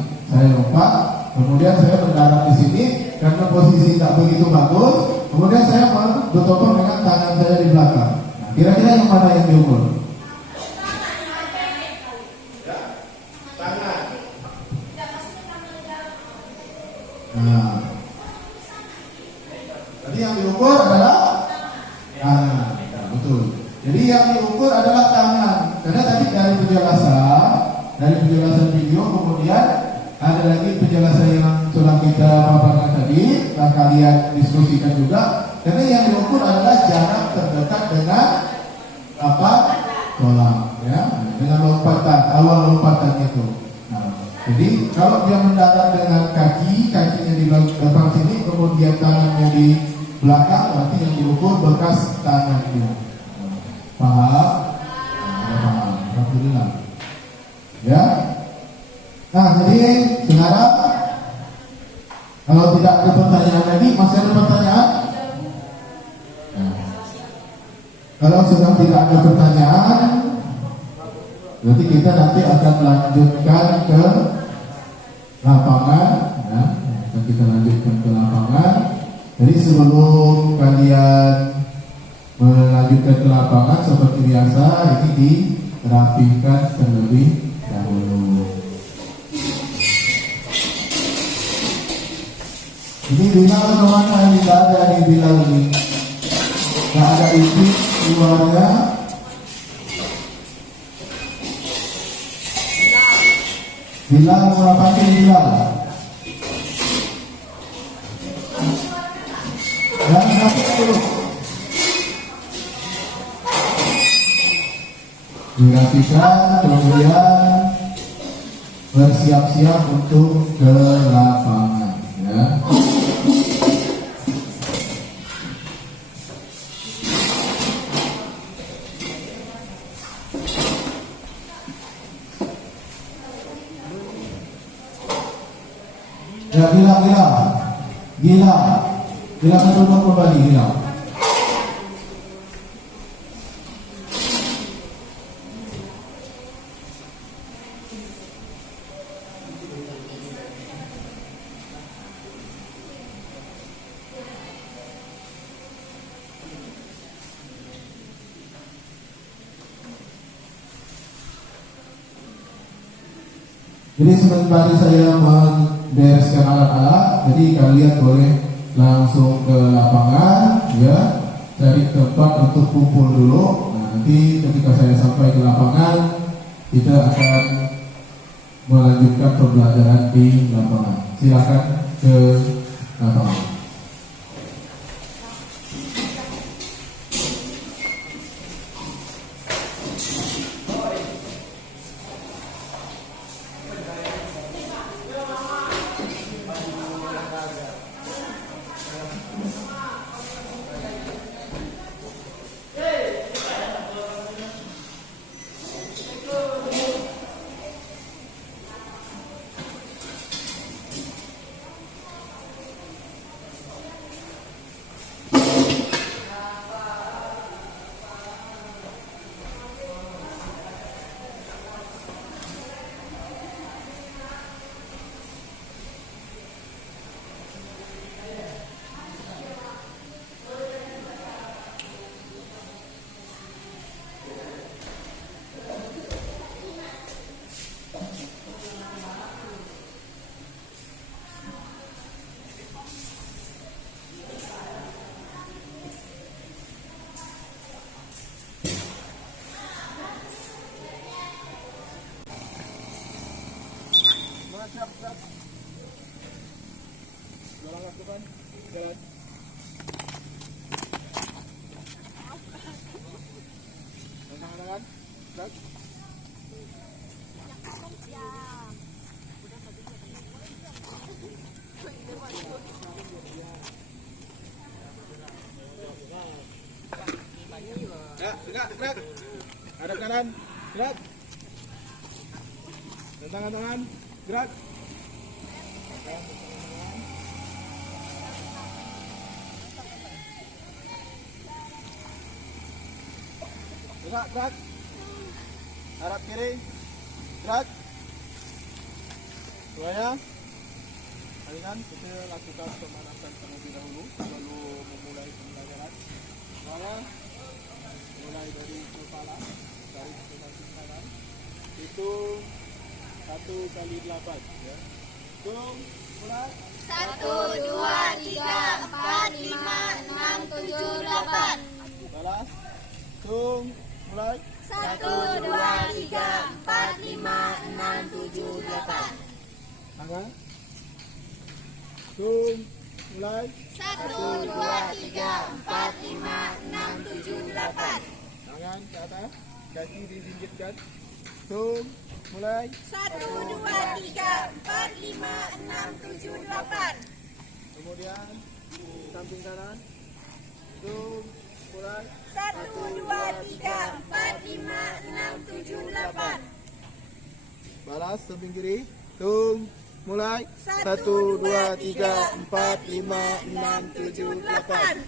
kemudian saya mendarat di sini karena posisi tak begitu bagus, kemudian saya bertopong dengan tangan saya di belakang. Nah, kira-kira yang mana yang diukur? Nah, jadi yang diukur adalah tangan. Nah, betul. Jadi yang diukur adalah tangan. Karena tadi dari penjelasan video, kemudian ada lagi penjelasan yang sudah kita paparkan tadi, nah kalian diskusikan juga. Karena yang diukur adalah jarak terdekat dengan apa? Kolam, ya, dengan lompatan, awal lompatan itu. Nah, jadi kalau dia mendarat dengan kakinya di belakang sini, kemudian tangannya di belakang, berarti yang diukur bekas tangannya. Paham? Paham. Alhamdulillah. Ya. Nah, jadi sekarang kalau tidak ada pertanyaan lagi, masih ada pertanyaan? Nah, kalau sudah tidak ada pertanyaan, berarti kita nanti akan lanjutkan ke lapangan, ya. Dan kita lanjutkan ke lapangan. Jadi sebelum kalian melanjutkan ke lapangan seperti biasa, ini dirapikan terlebih dahulu. Ini Bilal kemana? Ini tidak ada nih Bilal ini. Tidak ada isi keluarnya. Bilal merapatin Bilal. Dan satu dulu. Dirapikan, kemudian bersiap-siap untuk ke lapangan, ya. Ya, gila duduk kembali, gila. Jadi sementara saya membereskan alat-alat, jadi kalian boleh langsung ke lapangan, ya, cari tempat untuk kumpul dulu. Nah, nanti ketika saya sampai di lapangan, kita akan melanjutkan pembelajaran di lapangan. Silakan ke lapangan. Gerak. Hadap kanan, gerak. Dan tangan-tangan, gerak. Gerak. Harap kiri, gerak. Semuanya. Kalian kita lakukan pemanasan terlebih dahulu, lalu memulai pembelajaran. Semuanya. Mulai dari kepala, tarik ke kaki kanan, hitung 1 kali 8, ya. Hitung, mulai. 1, 2, 3, 4, 5, 6, 7, 8. Balas, hitung, mulai. 1, 2, 3, 4, 5, 6, 7, 8. Tangan, hitung, mulai. 1, 2, 3, 4, 5, 6, 7, 8. Tangan ke atas, kaki dijinjitkan. Hitung, mulai. 1, 2, 3, 4, 5, 6, 7, 8. Kemudian samping kanan. Hitung, mulai. 1, 2, 3, 4, 5, 6, 7, 8. Balas samping kiri. Hitung, mulai. 1, 2, 3, 4, 5, 6, 7, 8.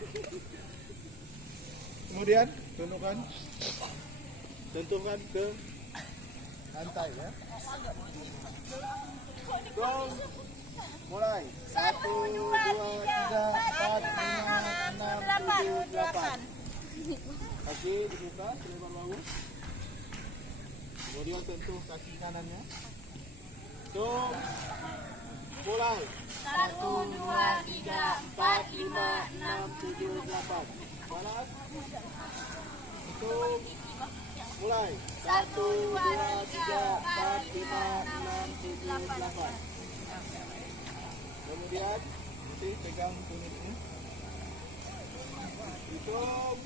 Kemudian tentukan ke lantai ya. Hitung, mulai. 1, 2, 3, 4, 5, 6, 7, 8. Kaki dibuka selebar bahu. Kemudian sentuh kaki kanannya. Hitung, mulai. 1, 2, 3, 4, 5, 6, 7, 8. Balas. Hitung, mulai. 1, 2, 3, 4, 5, 6, 7, 8. Kemudian nanti pegang punitnya. Hitung,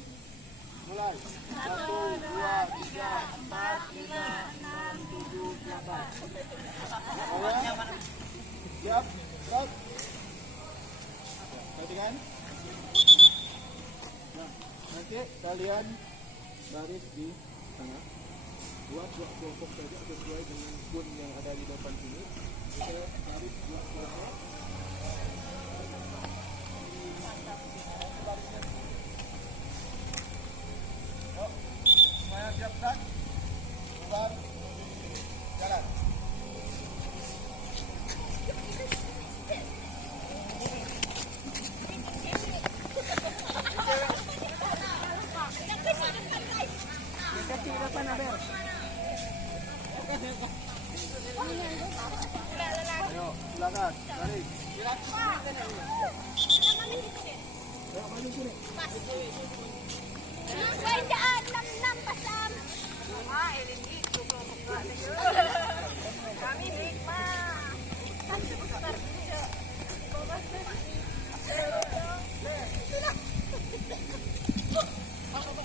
mulai. 1, 2, 3, 4, 5, 6, 7, 8. Siap, stop. Perhatikan. Nah, nanti kalian baris di tengah. Buat dua kelompok saja sesuai dengan gun yang ada di depan sini. Kita baris dua kelompok. Oh, semuanya siapkan. Bubar, jalan. Ayo, silakan. Baris. Ayo, maju sini.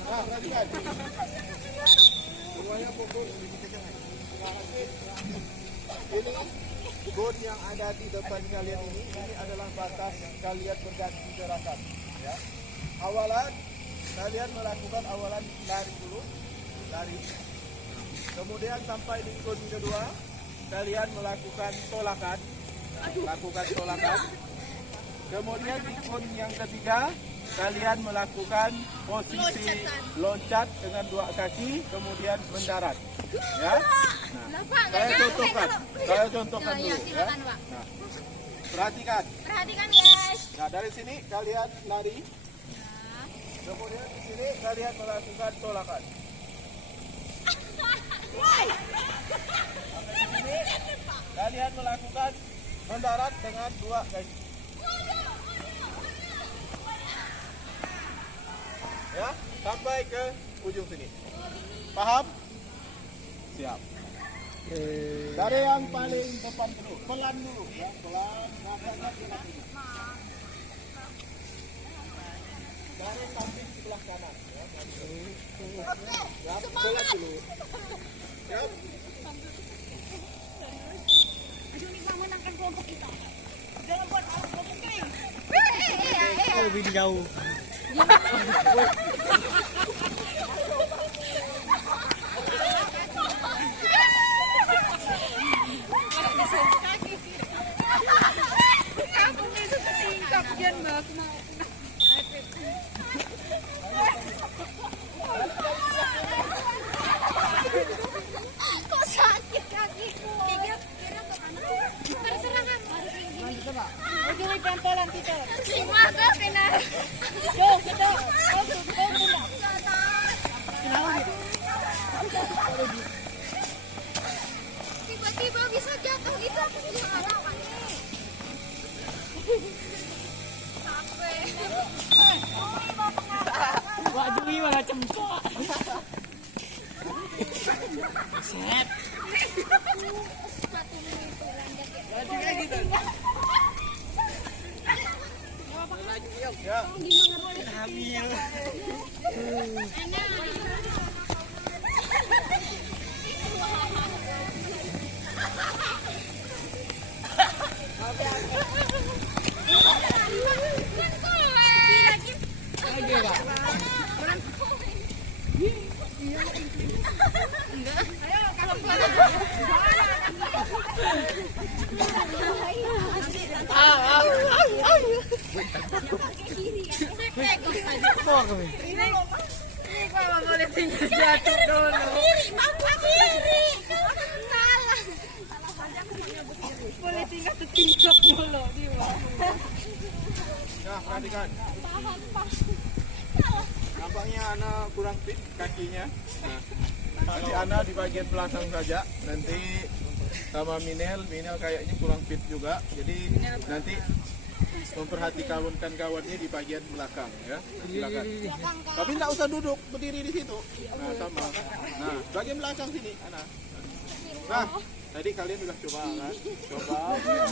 Nah, perhatikan. Semuanya fokus di kekencangan. Ini gun yang ada di depan kalian ini adalah batas kalian berganti gerakan. Ya. Awalan kalian melakukan lari dulu, lari. Kemudian sampai di gun kedua kalian melakukan tolakan, Kemudian di gun yang ketiga kalian melakukan posisi loncat dengan dua kaki, kemudian mendarat. Ya. Nah, saya contohkan dulu ya. Nah, perhatikan. Guys. Nah, dari sini kalian lari. Kemudian di sini kalian melakukan tolakan. Sampai di sini kalian melakukan mendarat dengan dua kaki. Ya, sampai ke ujung sini. Paham? Siap. Dari yang paling depan dulu, pelan dulu ya, pelan, rasanya pelan dulu. Dari samping sebelah kanan ya, ya, pelan dulu. Siap. Menangkan kelompok kita. Jangan buat kelompok kering. Lebih jauh. Kok sakit kakiku? Terserah kan. Oke, pelan-pelan kita. Semua tuh kena. Go, kita. Tiba-tiba bisa jatuh gitu. Aku juga nggak tahu kan. Capek. Wah, Jui malah cempok. Set. Sepatu itu lanjut ya. Nah, perhatikan. Nampaknya Ana kurang fit kakinya. Nah, nanti Ana di bagian belakang saja. Nanti sama Minel kayaknya kurang fit juga. Jadi nanti memperhatikan kawan-kawannya di bagian belakang ya. Silakan. Tapi tidak usah duduk berdiri di situ. Nah, sama. Nah, bagian belakang sini, Ana. Nah, tadi kalian sudah coba kan? Coba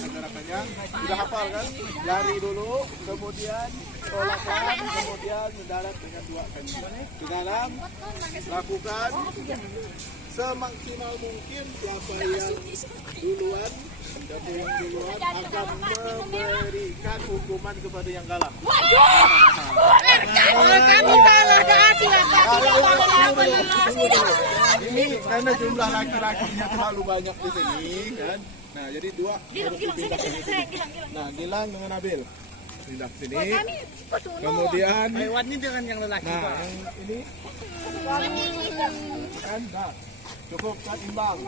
gerakannya. Sudah hafal kan? Lari dulu, kemudian tolakan, kemudian mendarat dengan 2 kaki ke dalam. Lakukan semaksimal mungkin. Siapa yang duluan akan memberikan hukuman kepada yang kalah. Ini karena jumlah laki-lakinya terlalu banyak di sini kan. Nah, jadi 2 harus dipindah ke sini. Nah, Gilang dengan Nabil pindah ke sini. Kemudian Ini dengan yang lelaki. nah, yang ini kan dah. Cukup kan imbang.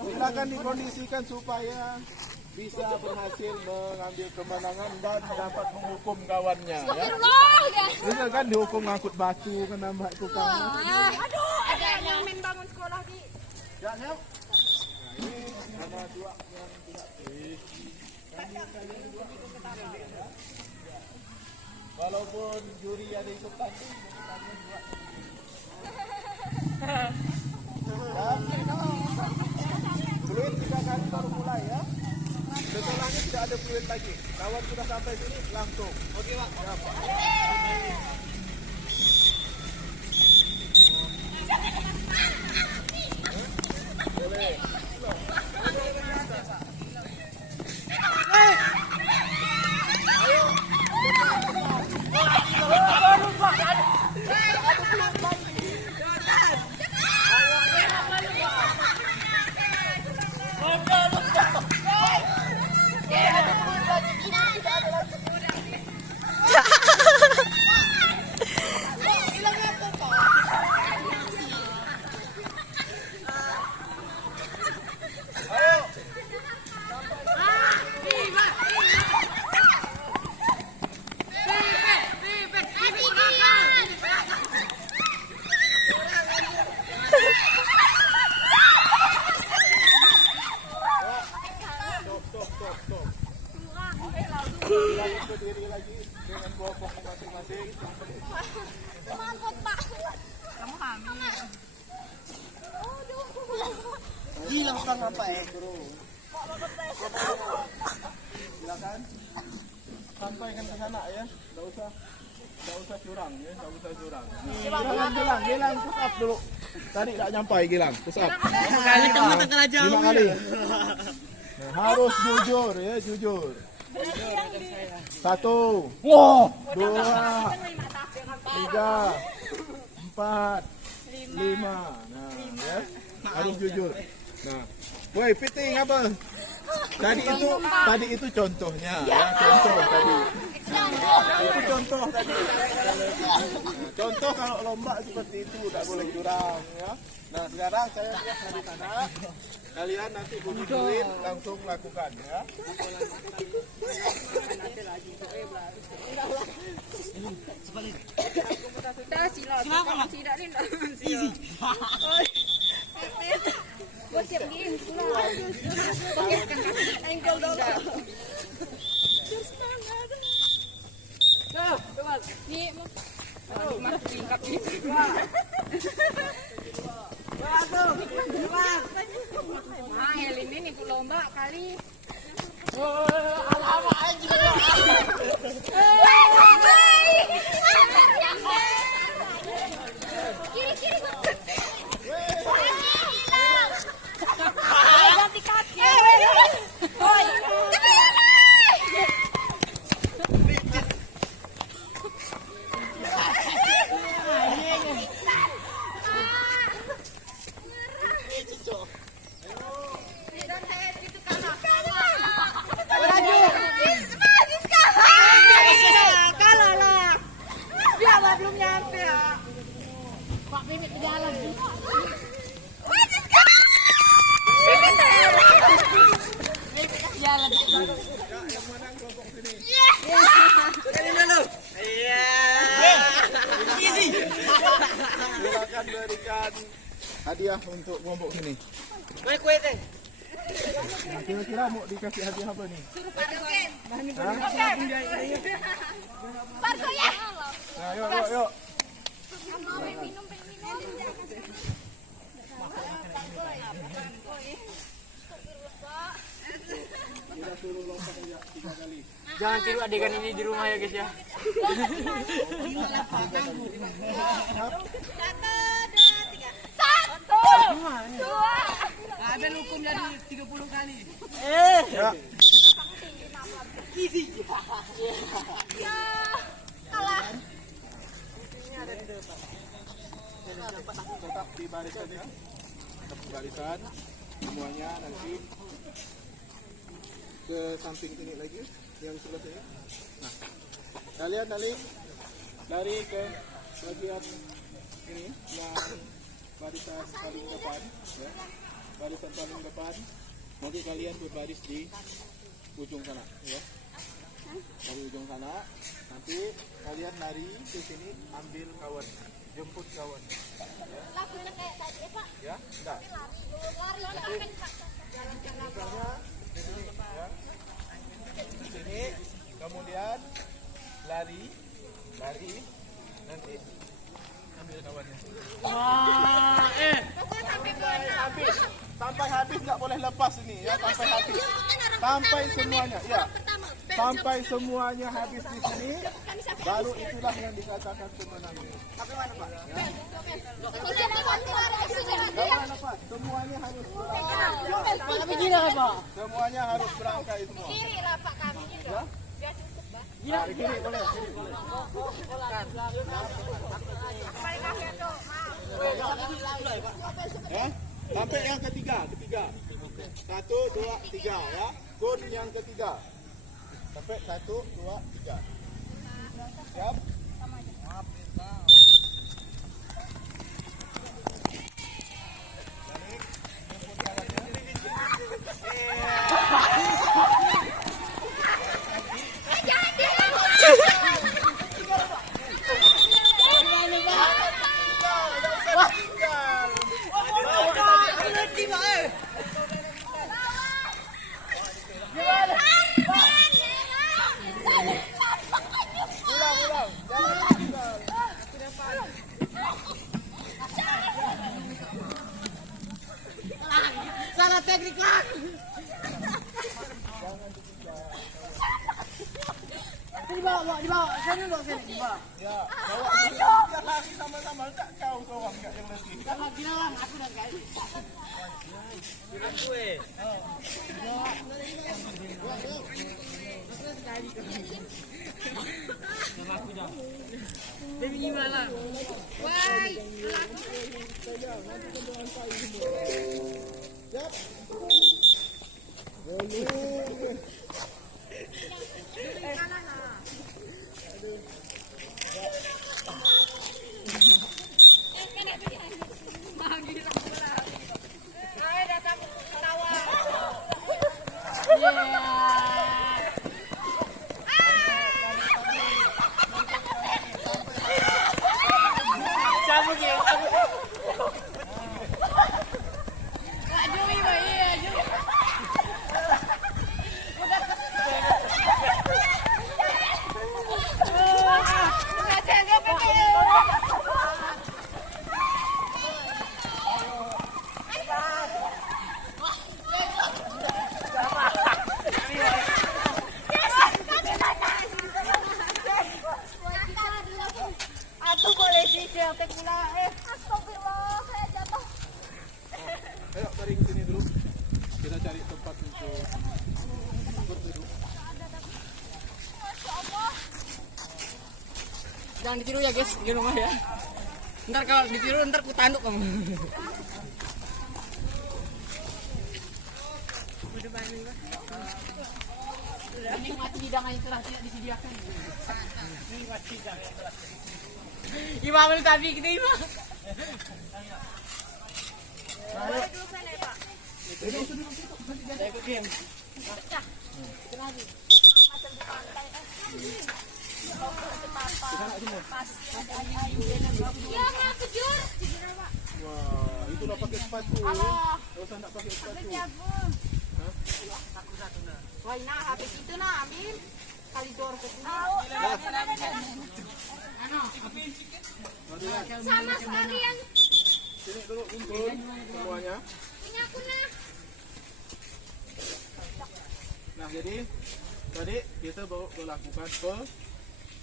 Silakan dikondisikan supaya bisa berhasil mengambil kemenangan dan dapat menghukum kawannya ya. Bisa kan dihukum ngangkut batu kan nambah tukang. Aduh, ada yang main bangun sekolah di. Ya, Nel. Nah, ini ada 2 yang tidak. Walaupun juri ada ikut tanding, fluid 3 kali baru mulai ya. Setelahnya tidak ada fluid lagi. Kawan sudah sampai sini langsung. Oke Pak. Siap. Boleh. Berdiri lagi dengan kelompok masing-masing. Mangkut, Pak. Kamu hamil. Gilang kan apa ya? Silakan sampaikan ke sana ya. Enggak usah curang ya, enggak usah curang. Gilang push up dulu. Tadi enggak nyampai Gilang, push up. 5 kali teman aja. 5 kali. Nah, harus jujur ya, jujur. 1, 2, 3, 4, 5. Nah, ya. Harus jujur. Nah, woi fitting apa? Tadi itu contohnya ya, contoh tadi. Nah, itu contoh tadi. Nah, contoh kalau lomba seperti itu tidak boleh curang ya. Nah, sekarang saya lihat di sana. Kalian nanti bunyi duit langsung lakukan ya. Ini nih lomba kali. Ganti kaki. Kalah lah. Biar belum nyampe ya. Pak Mimit di jalan. Jalan. Silakan berikan hadiah untuk kelompok sini. Kue teh. Kira-kira mau dikasih hadiah apa nih? Parko ya. Nah, yuk. Jangan tiru adegan ini di rumah ya guys ya. Satu, dua. Ada hukum dari 30 kali. Ya. Ya, kalah. Tetap di barisan ya. Tetap di barisan. Semuanya nanti ke samping sini lagi yang sebelah sini. Nah, kalian lari ke bagian ini yang barisan paling depan ya. Barisan paling depan. Nanti kalian berbaris di ujung sana ya. Dari ujung sana nanti kalian lari ke sini ambil kawan, jemput kawan. Lagunya kayak tadi ya, Pak. Ya, enggak. Lari sampai Misalnya di sini ya. Di sini kemudian lari nanti ambil kawannya. Sampai habis nggak boleh lepas ini ya, sampai habis. Sampai semuanya ya. Sampai semuanya habis di sini, baru itulah yang dikatakan kemenangan. Jangan lepas, semuanya harus berangkai. Semuanya harus berangkai semua. kiri lah Pak kami gitu. Ya? Biar cukup, Pak. Kiri boleh, kiri boleh. Kembali kaki tuh, mau. Ya, sampai yang ketiga. 1, 2, 3 ya. Kun yang ketiga. Sampai 1, 2, 3. Siap? Salah teknik lah. Dibawa. Sini dong, dibawa. Ya, bawa biar lari sama-sama. Tak kau seorang enggak yang lagi. Kalau bilang aku dan guys. Demi gimana? Woi. Siap? Kami Jangan ditiru ya guys di rumah ya. Ntar kalau ditiru ntar ku tanduk kamu. Nikmati hidangan yang telah tidak disediakan. Nikmati hidangan yang telah. Imam tadi kita imam. Saya ikut game. Iya, mau kejur. Wah, itu udah pakai sepatu. Kalau tak pakai sepatu. Wah, nah habis itu nah ambil kali dor ke sini. Sama sekali yang Sini dulu kumpul semuanya. ini aku nah. Nah, jadi tadi kita baru melakukan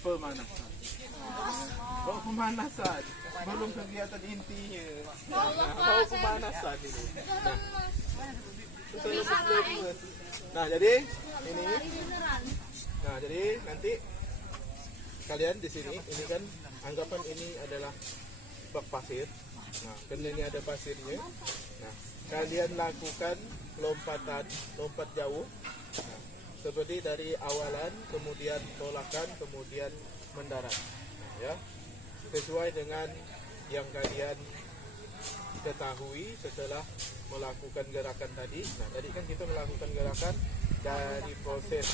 pemanasan. Oh, pemanasan. Belum kegiatan intinya. Nah, pemanasan ini. Nah, jadi ini. Nah, jadi nanti kalian di sini ini kan anggapan ini adalah bak pasir. Nah, karena ini ada pasirnya. Nah, kalian lakukan lompat jauh. Nah, seperti dari awalan, kemudian tolakan, kemudian mendarat. Nah, ya, sesuai dengan yang kalian ketahui setelah melakukan gerakan tadi. Nah, tadi kan kita melakukan gerakan dari proses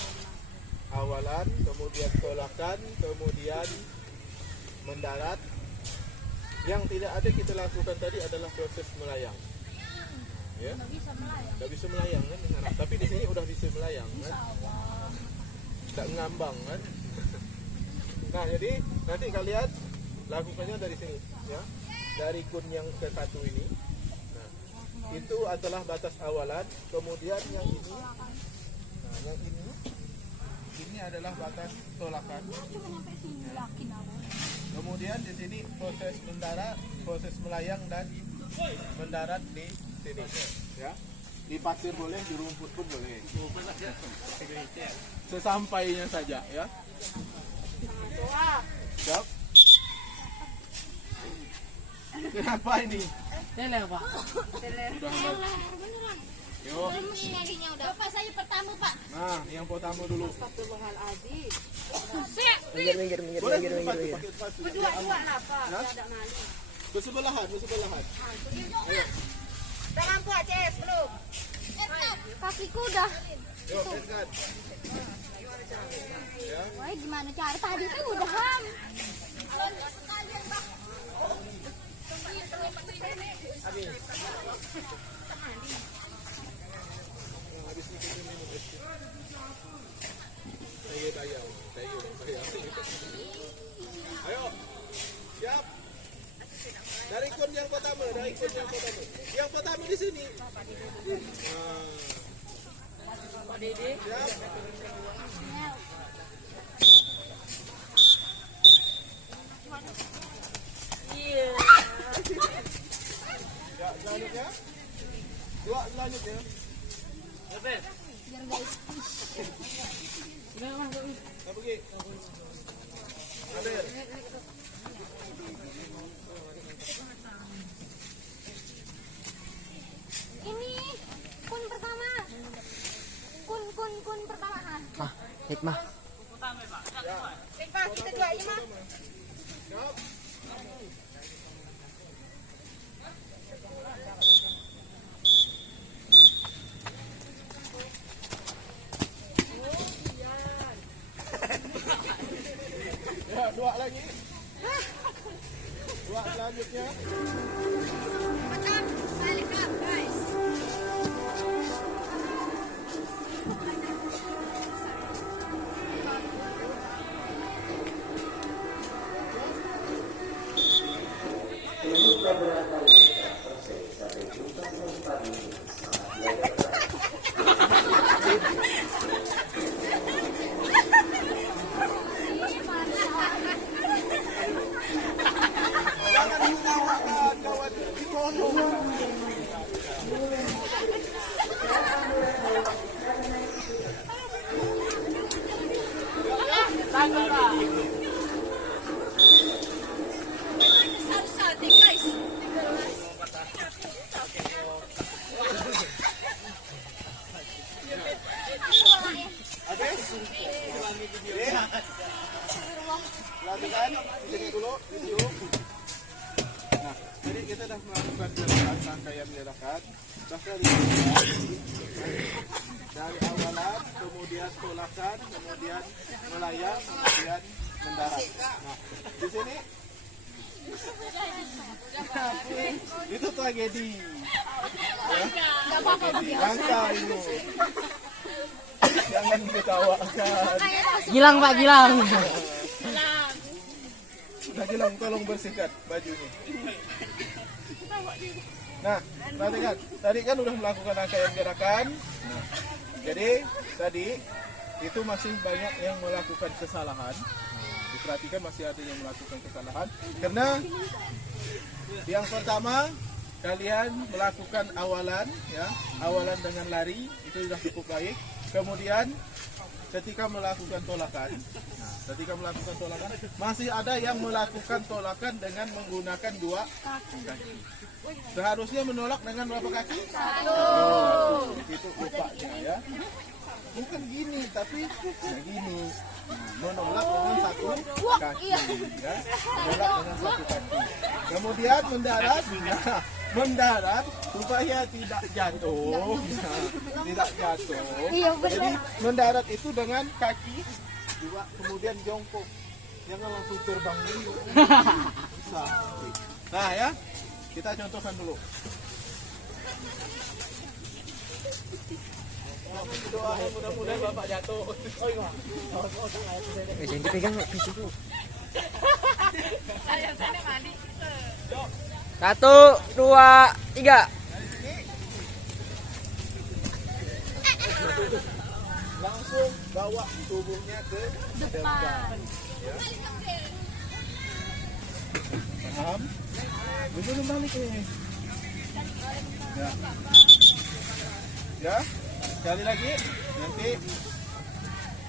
awalan, kemudian tolakan, kemudian mendarat. Yang tidak ada kita lakukan tadi adalah proses melayang. Ya, nggak bisa melayang kan? Tapi di sini udah bisa melayang kan? Tak ngambang kan? Nah, jadi nanti kalian lakukannya dari sini, ya, dari kun yang ke satu ini. Nah, itu adalah batas awalan. Kemudian yang ini, nah, yang ini adalah batas tolakan. Ya. Kemudian di sini proses mendarat, proses melayang dan mendarat di sini, ya. Di pasir boleh, di rumput pun boleh. Sesampainya saja, ya. Siap. Kenapa ini? Tele Pak. Beneran. Yo. Ini laginya udah. Bapak saya pertama, Pak. Nah, yang pertama dulu. Astagfirullahaladzim. Boleh sepatu, pakai sepatu. Dua-dua apa? Nah. Ada nali. Bersebelahan. Ayo. Udah lampu Aces belum? Kakiku udah. Yuk, Edgar. Ya. Wah, gimana cara tadi tuh udah ham. Habis ini kita minum es. Tayo. Ayo. Siap. Dari kun yang pertama. Yang pertama di sini. Pak Dede. Siap. Iya. Ya, selanjutnya. Dua selanjutnya. Betul. Kita pergi. Ambil. Ini kun pertama. Kun pertama. Hikmah. Pak, kita dua aja, Mak. Siap. Ya, dua lagi. Dua selanjutnya. Balik up, guys. Jangan ditawakan, kawan. Ditolong. Jadi kita dah melakukan rangkaian gerakan. Dari awalan, kemudian tolakan, kemudian melayang, kemudian mendarat. Nah, di sini itu tragedi. Langkah itu. Jangan ketawakan. Gilang Pak, Gilang. Sudah Gilang, tolong bersihkan bajunya. Nah, perhatikan. Tadi kan udah melakukan rangkaian gerakan. Nah, jadi tadi itu masih banyak yang melakukan kesalahan. Diperhatikan masih ada yang melakukan kesalahan. Karena yang pertama kalian melakukan awalan, ya, awalan dengan lari itu sudah cukup baik. Kemudian ketika melakukan tolakan, masih ada yang melakukan tolakan dengan menggunakan 2 kaki. Seharusnya menolak dengan berapa kaki? 1. Itu lupanya ya. Bukan gini, tapi gini. Menolak dengan 1 kaki, ya. Menolak dengan 1 kaki. Kemudian mendarat, mendarat supaya tidak jatuh, tidak jatuh. Jadi mendarat itu dengan kaki 2, kemudian jongkok. Jangan langsung terbang dulu. Bisa. Nah ya, kita contohkan dulu. Doa mudah-mudahan Bapak jatuh. Oh iya. Jangan dipegang pisau tuh. 1, 2, 3. Langsung bawa tubuhnya ke depan. Ya. Paham? Belum balik nih. Ya. Ya. Sekali lagi, nanti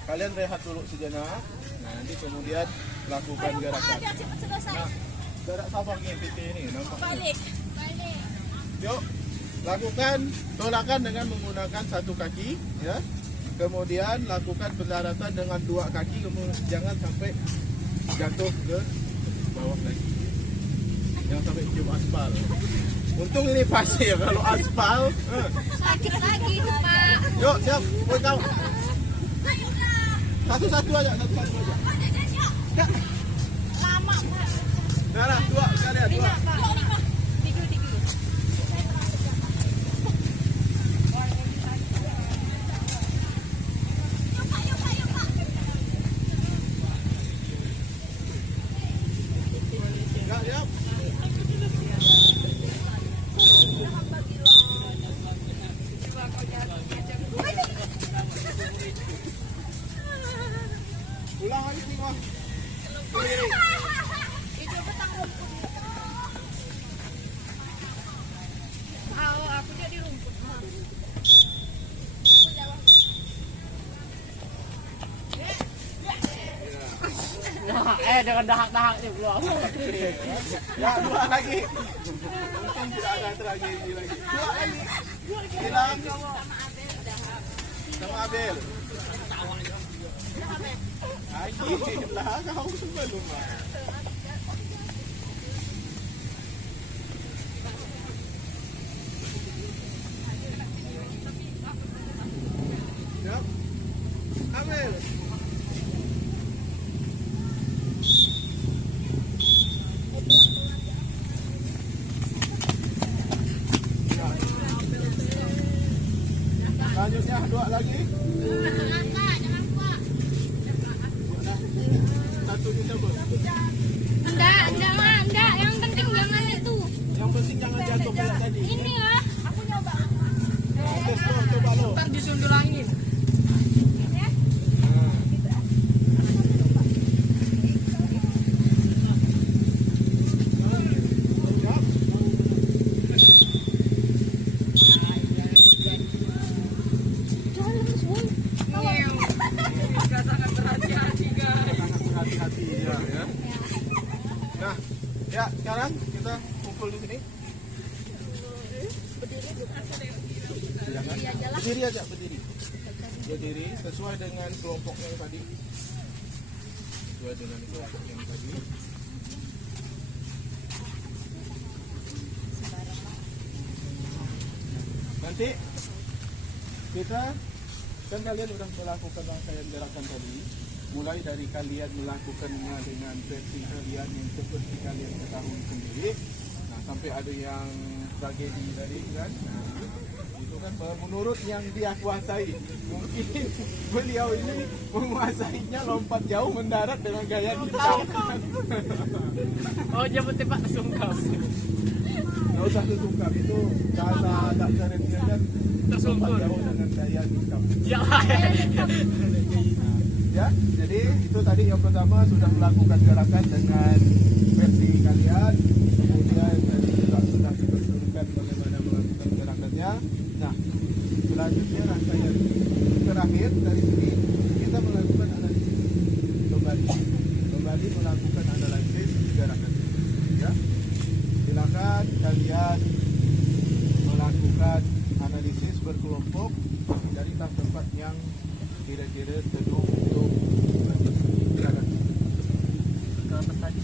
kalian rehat dulu sejenak. Nah, nanti kemudian lakukan gerakan. Nah, gerak sabar PT ini nampaknya. Yuk, lakukan tolakan dengan menggunakan 1 kaki, ya. Kemudian lakukan pendaratan dengan 2 kaki, kemudian jangan sampai jatuh ke bawah lagi. Jangan sampai cium aspal. Untung ini pasir, kalau aspal Sakit lagi itu Pak. Yuk, siap. Woi kau. Satu-satu aja, satu-satu aja. Lama Pak. Nah, 2 kalian, 2. Enggak, siap. Ulang lagi nih, Bang. Itu petang rumput. Aku jadi rumput. Dengan dahak-dahaknya keluar. Ya, 2 lagi. Untung tidak ada tragedi lagi. 2 lagi. Hilang. Sama Abel. Ayolah, kau sebelum. Ya. Abel. Lanjutnya 2 lagi. Satunya coba. Enggak, yang penting jangan itu. Yang penting jangan jatuh kayak tadi. Ini ya. Aku nyoba. Tes lo, coba lo. Ntar disundul angin. Sangat berhati-hati guys. Sangat berhati-hati ya. Nah, ya sekarang kita kumpul di sini. Berdiri aja, berdiri. Berdiri sesuai dengan kelompoknya yang tadi. Sesuai dengan kelompok yang tadi. nanti kita kan kalian sudah melakukan rangkaian gerakan tadi, mulai dari kalian melakukannya dengan versi kalian yang seperti kalian ketahui sendiri. Nah, sampai ada yang tragedi tadi kan, itu kan menurut yang dia kuasai, mungkin beliau ini menguasainya lompat jauh mendarat dengan gaya hitam. Oh, dia bertembak tersungkap. Nggak usah tersungkap, itu cara agak kerennya kan lompat jauh dengan gaya hitam. Ya, jadi itu tadi yang pertama sudah melakukan gerakan dengan versi kalian, kemudian tadi juga sudah dipertunjukkan bagaimana melakukan gerakannya. Nah, selanjutnya rangkaian terakhir dari sini kita melakukan analisis kembali melakukan analisis gerakan. Ya, silakan kalian melakukan analisis berkelompok dari tempat yang kira-kira teduh untuk gerakan. Kalau tadi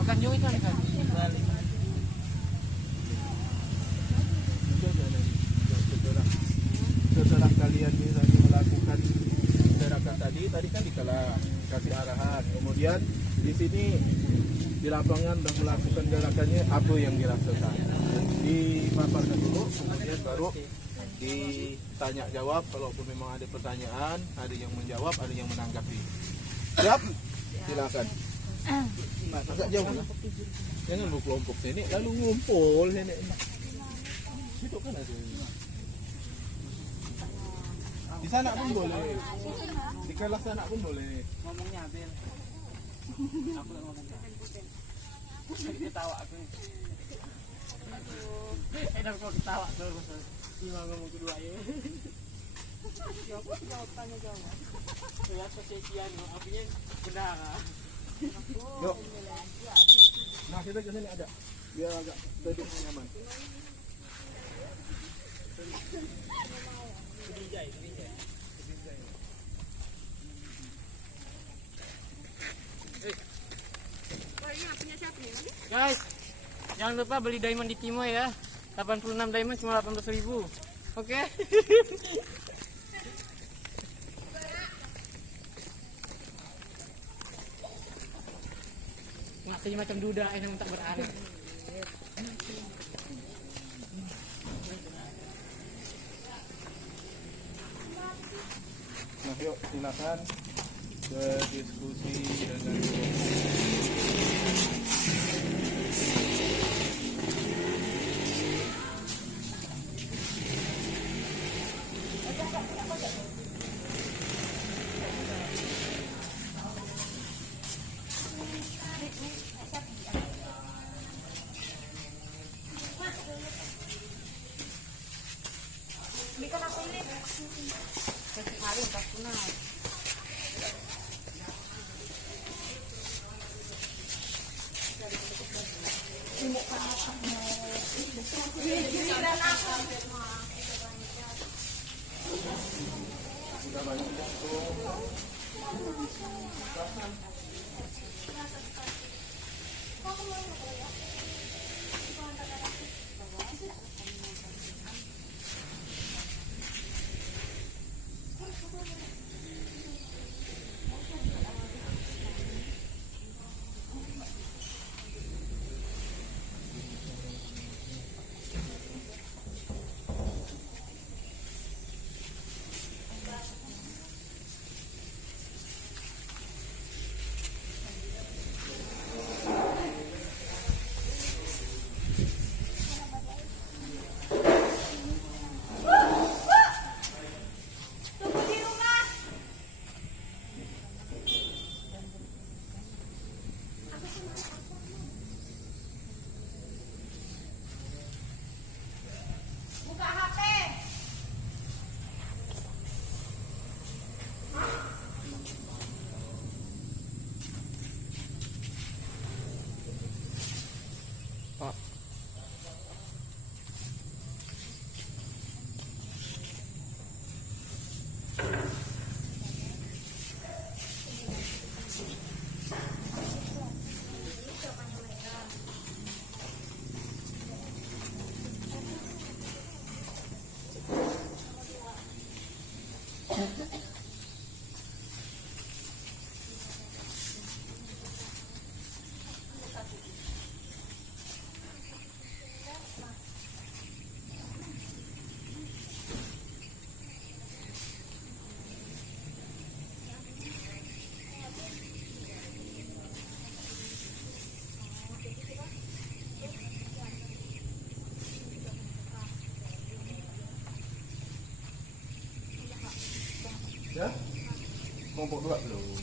Makan juga kan kan. Setelah kalian tadi melakukan gerakan tadi kan dikasih arahan, kemudian di sini di lapangan dan melakukan gerakannya apa yang dirasakan, dipaparkan dulu, kemudian baru ditanya jawab. Kalaupun memang ada pertanyaan, ada yang menjawab, ada yang menanggapi. Siap? Silakan. Nah, agak jauh lah. Jangan berkelompok sini lalu ngumpul sini. Situ kan ada. Di sana pun boleh. Di kelas sana pun boleh. Ngomongnya Abel. Aku yang ngomongnya. Ketawa aku. Enak kok ketawa terus. Gimana ngomong kedua ya? Jawab tanya jawab. Ya persesian apinya benar. Yuk. Nah, kita ke sini ada. Biar agak duduk nyaman. Guys, jangan lupa beli diamond di Timo ya. 86 diamond cuma 18.000. Oke. Matanya macam duda yang tak beranak. Nah, yuk silakan berdiskusi dengan kelompok 2 dulu.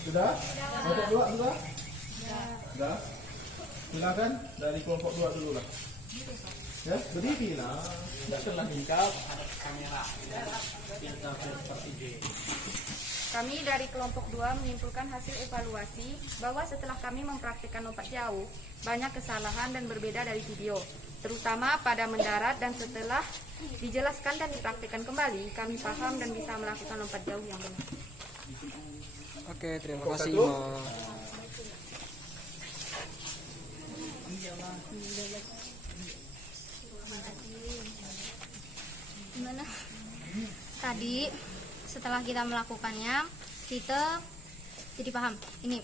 Sudah? Kelompok 2 sudah? Sudah? Silakan dari kelompok 2 dulu lah. Ya, berdiri lah. Tidak telah lingkap. Kami dari kelompok 2 menyimpulkan hasil evaluasi bahwa setelah kami mempraktikkan lompat jauh, banyak kesalahan dan berbeda dari video, terutama pada mendarat, dan setelah dijelaskan dan dipraktikkan kembali, kami paham dan bisa melakukan lompat jauh yang benar. Oke, terima Kelompok kasih. 1. Gimana? Tadi setelah kita melakukannya, kita jadi paham. Ini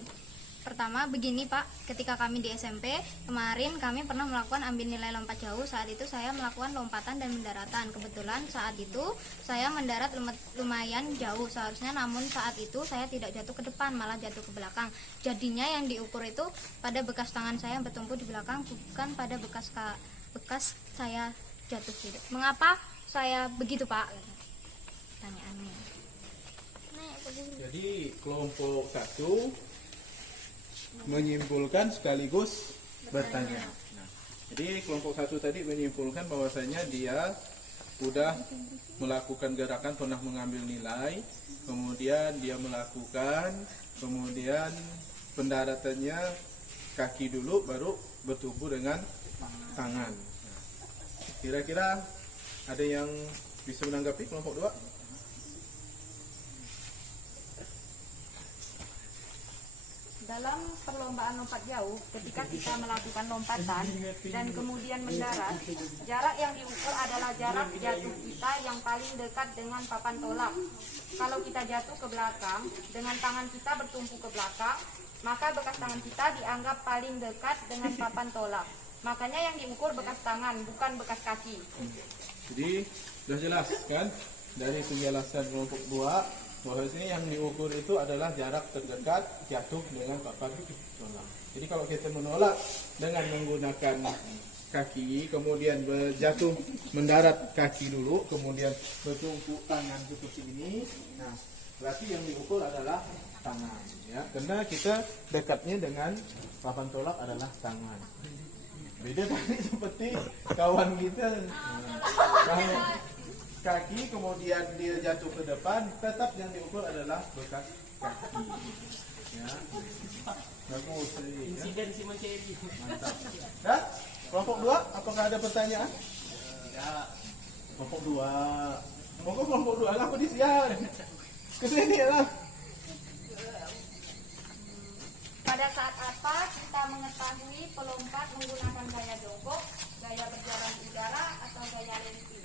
pertama begini Pak, ketika kami di SMP kemarin kami pernah melakukan ambil nilai lompat jauh. Saat itu saya melakukan lompatan dan mendaratan. Kebetulan saat itu saya mendarat lumayan jauh seharusnya, namun saat itu saya tidak jatuh ke depan, malah jatuh ke belakang. Jadinya yang diukur itu pada bekas tangan saya yang bertumpu di belakang, bukan pada bekas saya jatuh. Mengapa saya begitu Pak? Pertanyaannya. Jadi kelompok 1 menyimpulkan sekaligus bertanya. Nah, jadi kelompok 1 tadi menyimpulkan bahwasanya dia sudah melakukan gerakan pernah mengambil nilai, kemudian dia melakukan, kemudian pendaratannya kaki dulu baru bertumpu dengan tangan. Nah, kira-kira ada yang bisa menanggapi kelompok 2? Dalam perlombaan lompat jauh, ketika kita melakukan lompatan dan kemudian mendarat, jarak yang diukur adalah jarak jatuh kita yang paling dekat dengan papan tolak. Kalau kita jatuh ke belakang, dengan tangan kita bertumpu ke belakang, maka bekas tangan kita dianggap paling dekat dengan papan tolak. Makanya yang diukur bekas tangan, bukan bekas kaki. Jadi sudah jelas kan dari penjelasan kelompok 2 bahwa sini yang diukur itu adalah jarak terdekat jatuh dengan papan tolak. Jadi kalau kita menolak dengan menggunakan kaki, kemudian berjatuh mendarat kaki dulu, kemudian bertumpu tangan seperti ini, nah berarti yang diukur adalah tangan, ya, karena kita dekatnya dengan papan tolak adalah tangan. Beda tadi seperti kawan kita, kalau kaki kemudian dia jatuh ke depan, tetap yang diukur adalah bekas kaki. Ya, bagus. Insiden si Manceri. Mantap. Ya, kelompok 2, apakah ada pertanyaan? Tidak. Kelompok 2. Monggo kelompok 2 lah pedisian. Kesini lah. Pada saat apa kita mengetahui pelompat menggunakan gaya jongkok, gaya berjalan di udara, atau gaya lensi?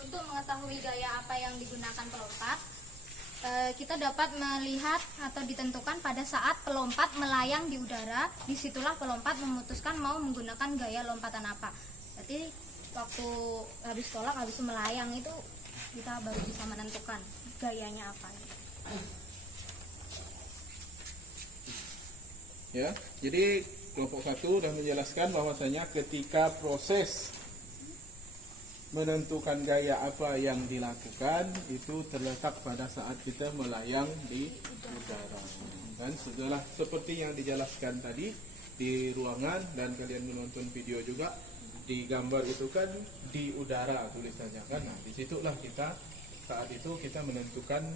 Untuk mengetahui gaya apa yang digunakan pelompat, kita dapat melihat atau ditentukan pada saat pelompat melayang di udara. Disitulah pelompat memutuskan mau menggunakan gaya lompatan apa. Jadi waktu habis tolak, habis melayang itu kita baru bisa menentukan gayanya apa. Ya, jadi kelompok 1 sudah menjelaskan bahwasanya ketika proses menentukan gaya apa yang dilakukan itu terletak pada saat kita melayang di udara. Dan setelah seperti yang dijelaskan tadi di ruangan dan kalian menonton video juga, di gambar itu kan di udara tulisannya kan. Nah, disitulah kita saat itu kita menentukan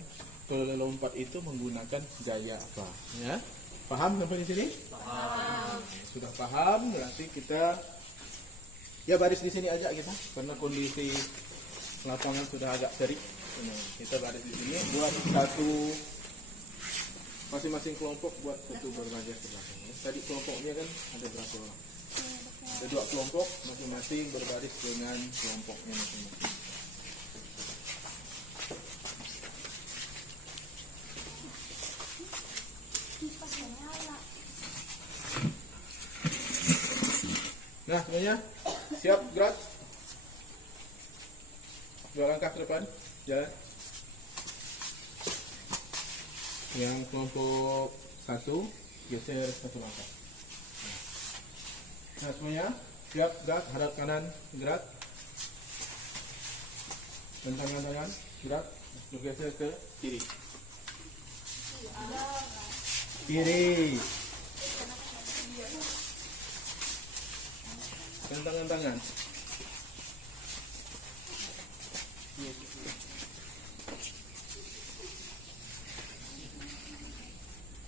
pelompat itu menggunakan gaya apa, ya. Paham sampai di sini? Paham. Sudah paham, berarti kita ya baris di sini aja kita, karena kondisi lapangan sudah agak terik. Nah, kita baris di sini buat satu, masing-masing kelompok buat satu berbagai ke belakang. Tadi kelompoknya kan ada berapa orang? Ada 2 kelompok, masing-masing berbaris dengan kelompoknya masing-masing. Nah, semuanya siap, gerak. 2 langkah ke depan, jalan. Yang kelompok 1 geser 1 langkah. Nah, semuanya siap, gerak. Hadap kanan, gerak. Tangan tangan, gerak. Bergeser ke kiri. Kiri. Tangan.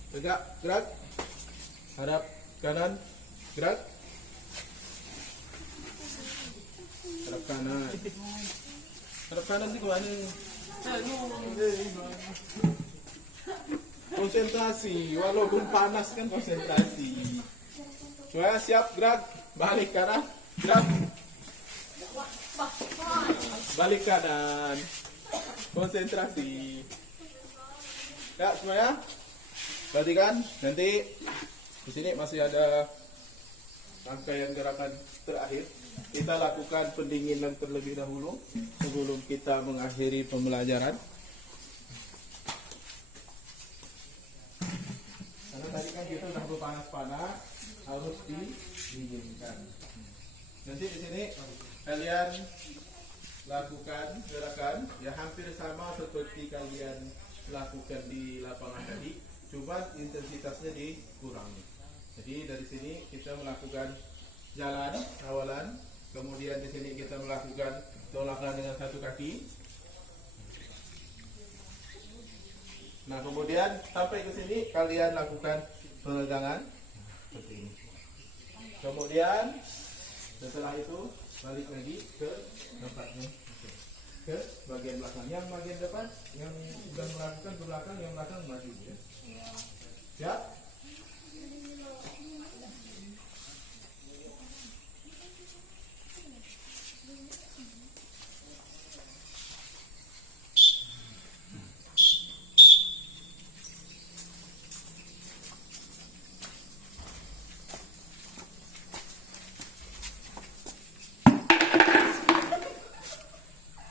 Tegak, gerak. Hadap kanan, gerak. Hadap kanan. Hadap kanan di mana? Konsentrasi, walaupun panas kan konsentrasi. Semua siap, gerak. Balik kanan, gerak. Balik kanan. Konsentrasi. Ya, semuanya. Perhatikan, nanti di sini masih ada rangkaian gerakan terakhir. Kita lakukan pendinginan terlebih dahulu sebelum kita mengakhiri pembelajaran. Karena tadi kan kita sudah berpanas-panas, harus didinginkan. Nanti di sini kalian lakukan gerakan yang hampir sama seperti kalian lakukan di lapangan tadi, cuma intensitasnya dikurangi. Jadi dari sini kita melakukan jalan awalan, kemudian di sini kita melakukan tolakan dengan 1 kaki. Nah, kemudian sampai ke sini kalian lakukan peregangan seperti ini. Kemudian setelah itu balik lagi ke tempatnya, ke bagian belakang. Yang bagian depan yang sudah melakukan ke belakang, yang belakang maju ya. Siap?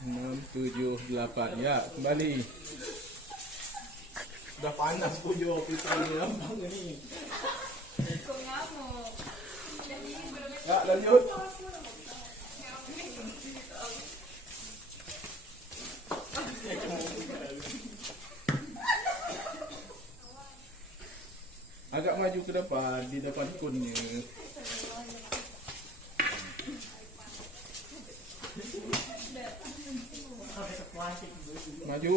Enam, 7, 8, ya kembali. Sudah panas pujo pisaunya lambang ini. Ya lanjut. Agak maju ke depan, di depan kunnya. Maju.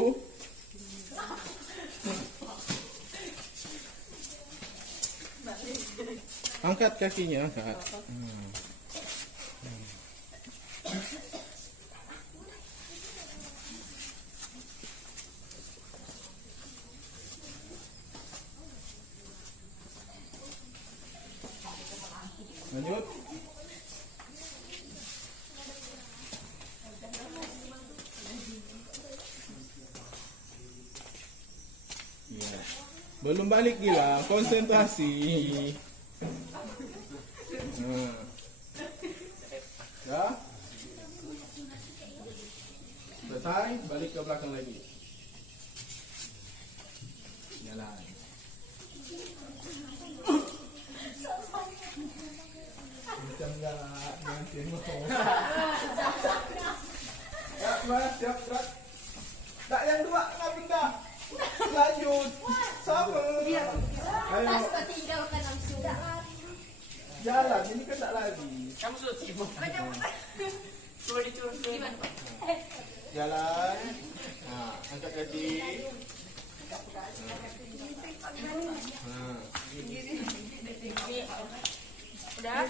Angkat kakinya, angkat. Lanjut. Ya. Belum balik gila, konsentrasi. Nah. Ya. Selesai, balik ke belakang lagi. Jalan. Macam jangan tengok. Ya, mas, siap, gerak. Tak yang 2, nggak pindah. Lanjut. Sama. Ayo. Tinggalkan langsung. Jalan, ini kan tak lari. Kamu sudah sibuk. Coba dicurus gimana, Pak? Jalan. Nah, angkat kaki. Nah. Udah?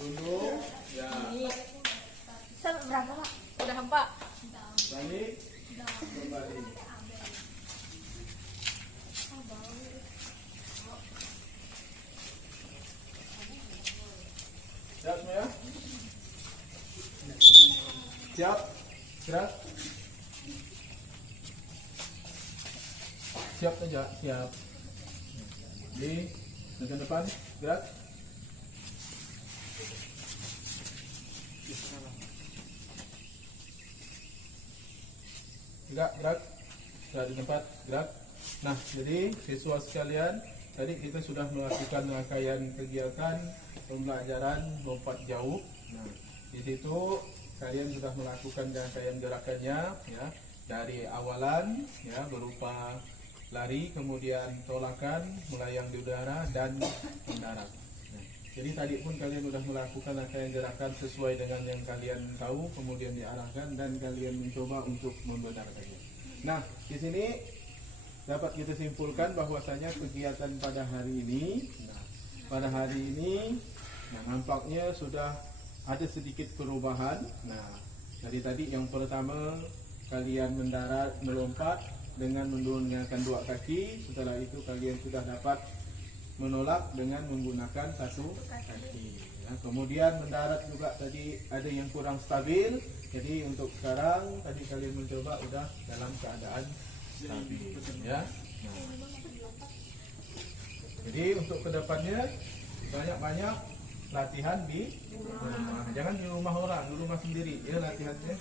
Tunduk. Ya. Berapa, Pak? Udah 4. balik, kembali. Siap semua? Siap? Gerak? Siap saja, siap. Di bagian depan, gerak. Gerak, gerak. Gerak di tempat, gerak. Nah, jadi siswa sekalian, tadi kita sudah melakukan rangkaian kegiatan pembelajaran lompat jauh. Nah, di situ kalian sudah melakukan rangkaian gerakannya, ya, dari awalan, ya, berupa lari, kemudian tolakan, melayang di udara, dan mendarat. Nah, jadi tadi pun kalian sudah melakukan rangkaian gerakan sesuai dengan yang kalian tahu, kemudian diarahkan dan kalian mencoba untuk membenarkannya. Nah, di sini dapat kita simpulkan bahwasanya kegiatan pada hari ini, nampaknya sudah ada sedikit perubahan. Nah, dari tadi yang pertama kalian mendarat, melompat dengan menggunakan dua kaki. Setelah itu kalian sudah dapat menolak dengan menggunakan satu kaki. Ya, kemudian mendarat juga tadi ada yang kurang stabil. Jadi untuk sekarang tadi kalian mencoba udah dalam keadaan stabil. Ya. Nah. Jadi untuk kedepannya banyak-banyak latihan di rumah. Jangan di rumah orang, di rumah sendiri. Ya latihannya.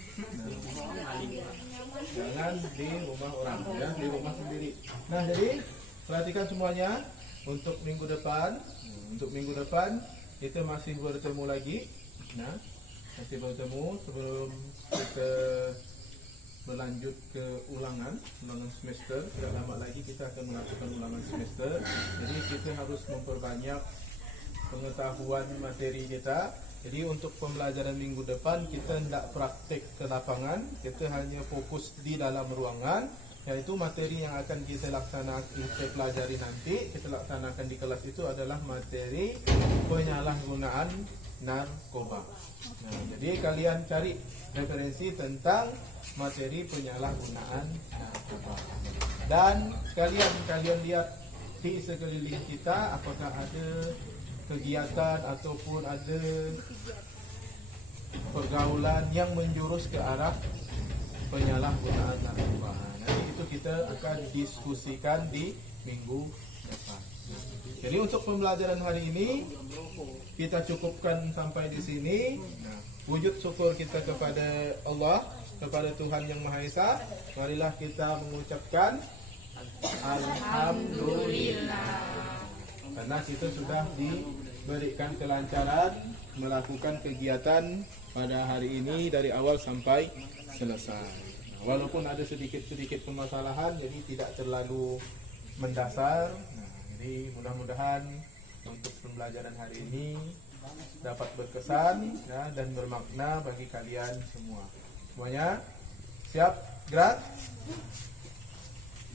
Jangan di rumah orang, ya di rumah sendiri. Nah, jadi perhatikan semuanya untuk minggu depan. Untuk minggu depan kita masih bertemu lagi. Nah, masih bertemu sebelum kita berlanjut ke ulangan semester. Tidak lama lagi kita akan melakukan ulangan semester. Jadi kita harus memperbanyak pengetahuan materi kita. Jadi untuk pembelajaran minggu depan kita tidak praktik ke lapangan, kita hanya fokus di dalam ruangan, yaitu materi yang akan kita laksanakan, kita pelajari nanti, kita laksanakan di kelas itu adalah materi penyalahgunaan narkoba. Nah, jadi kalian cari referensi tentang materi penyalahgunaan narkoba. Dan kalian lihat di sekeliling kita apakah ada kegiatan ataupun ada pergaulan yang menjurus ke arah penyalahgunaan narkoba. Nanti itu kita akan diskusikan di minggu depan. Jadi untuk pembelajaran hari ini kita cukupkan sampai di sini. Nah, wujud syukur kita kepada Allah, kepada Tuhan Yang Maha Esa. Marilah kita mengucapkan Alhamdulillah. Karena kita sudah diberikan kelancaran melakukan kegiatan pada hari ini dari awal sampai selesai. Nah, walaupun ada sedikit-sedikit permasalahan, jadi tidak terlalu mendasar. Nah, jadi mudah-mudahan untuk pembelajaran hari ini dapat berkesan, ya, dan bermakna bagi kalian semua. Semuanya siap? Gerak?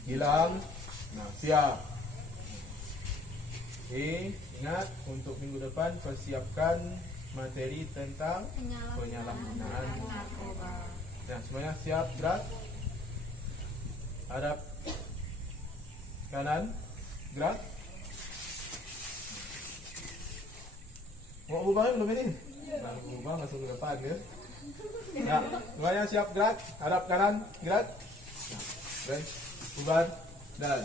Hilang? Nah, siap. Ingat untuk minggu depan persiapkan materi tentang penyalahgunaan narkoba. Nah, semuanya siap, gerak. Hadap kanan, gerak. Mau ubah belum ini? Nah, ubah masuk ke depan ya. Nah, semuanya siap, gerak. Hadap kanan, gerak. Nah, baik, ubah dan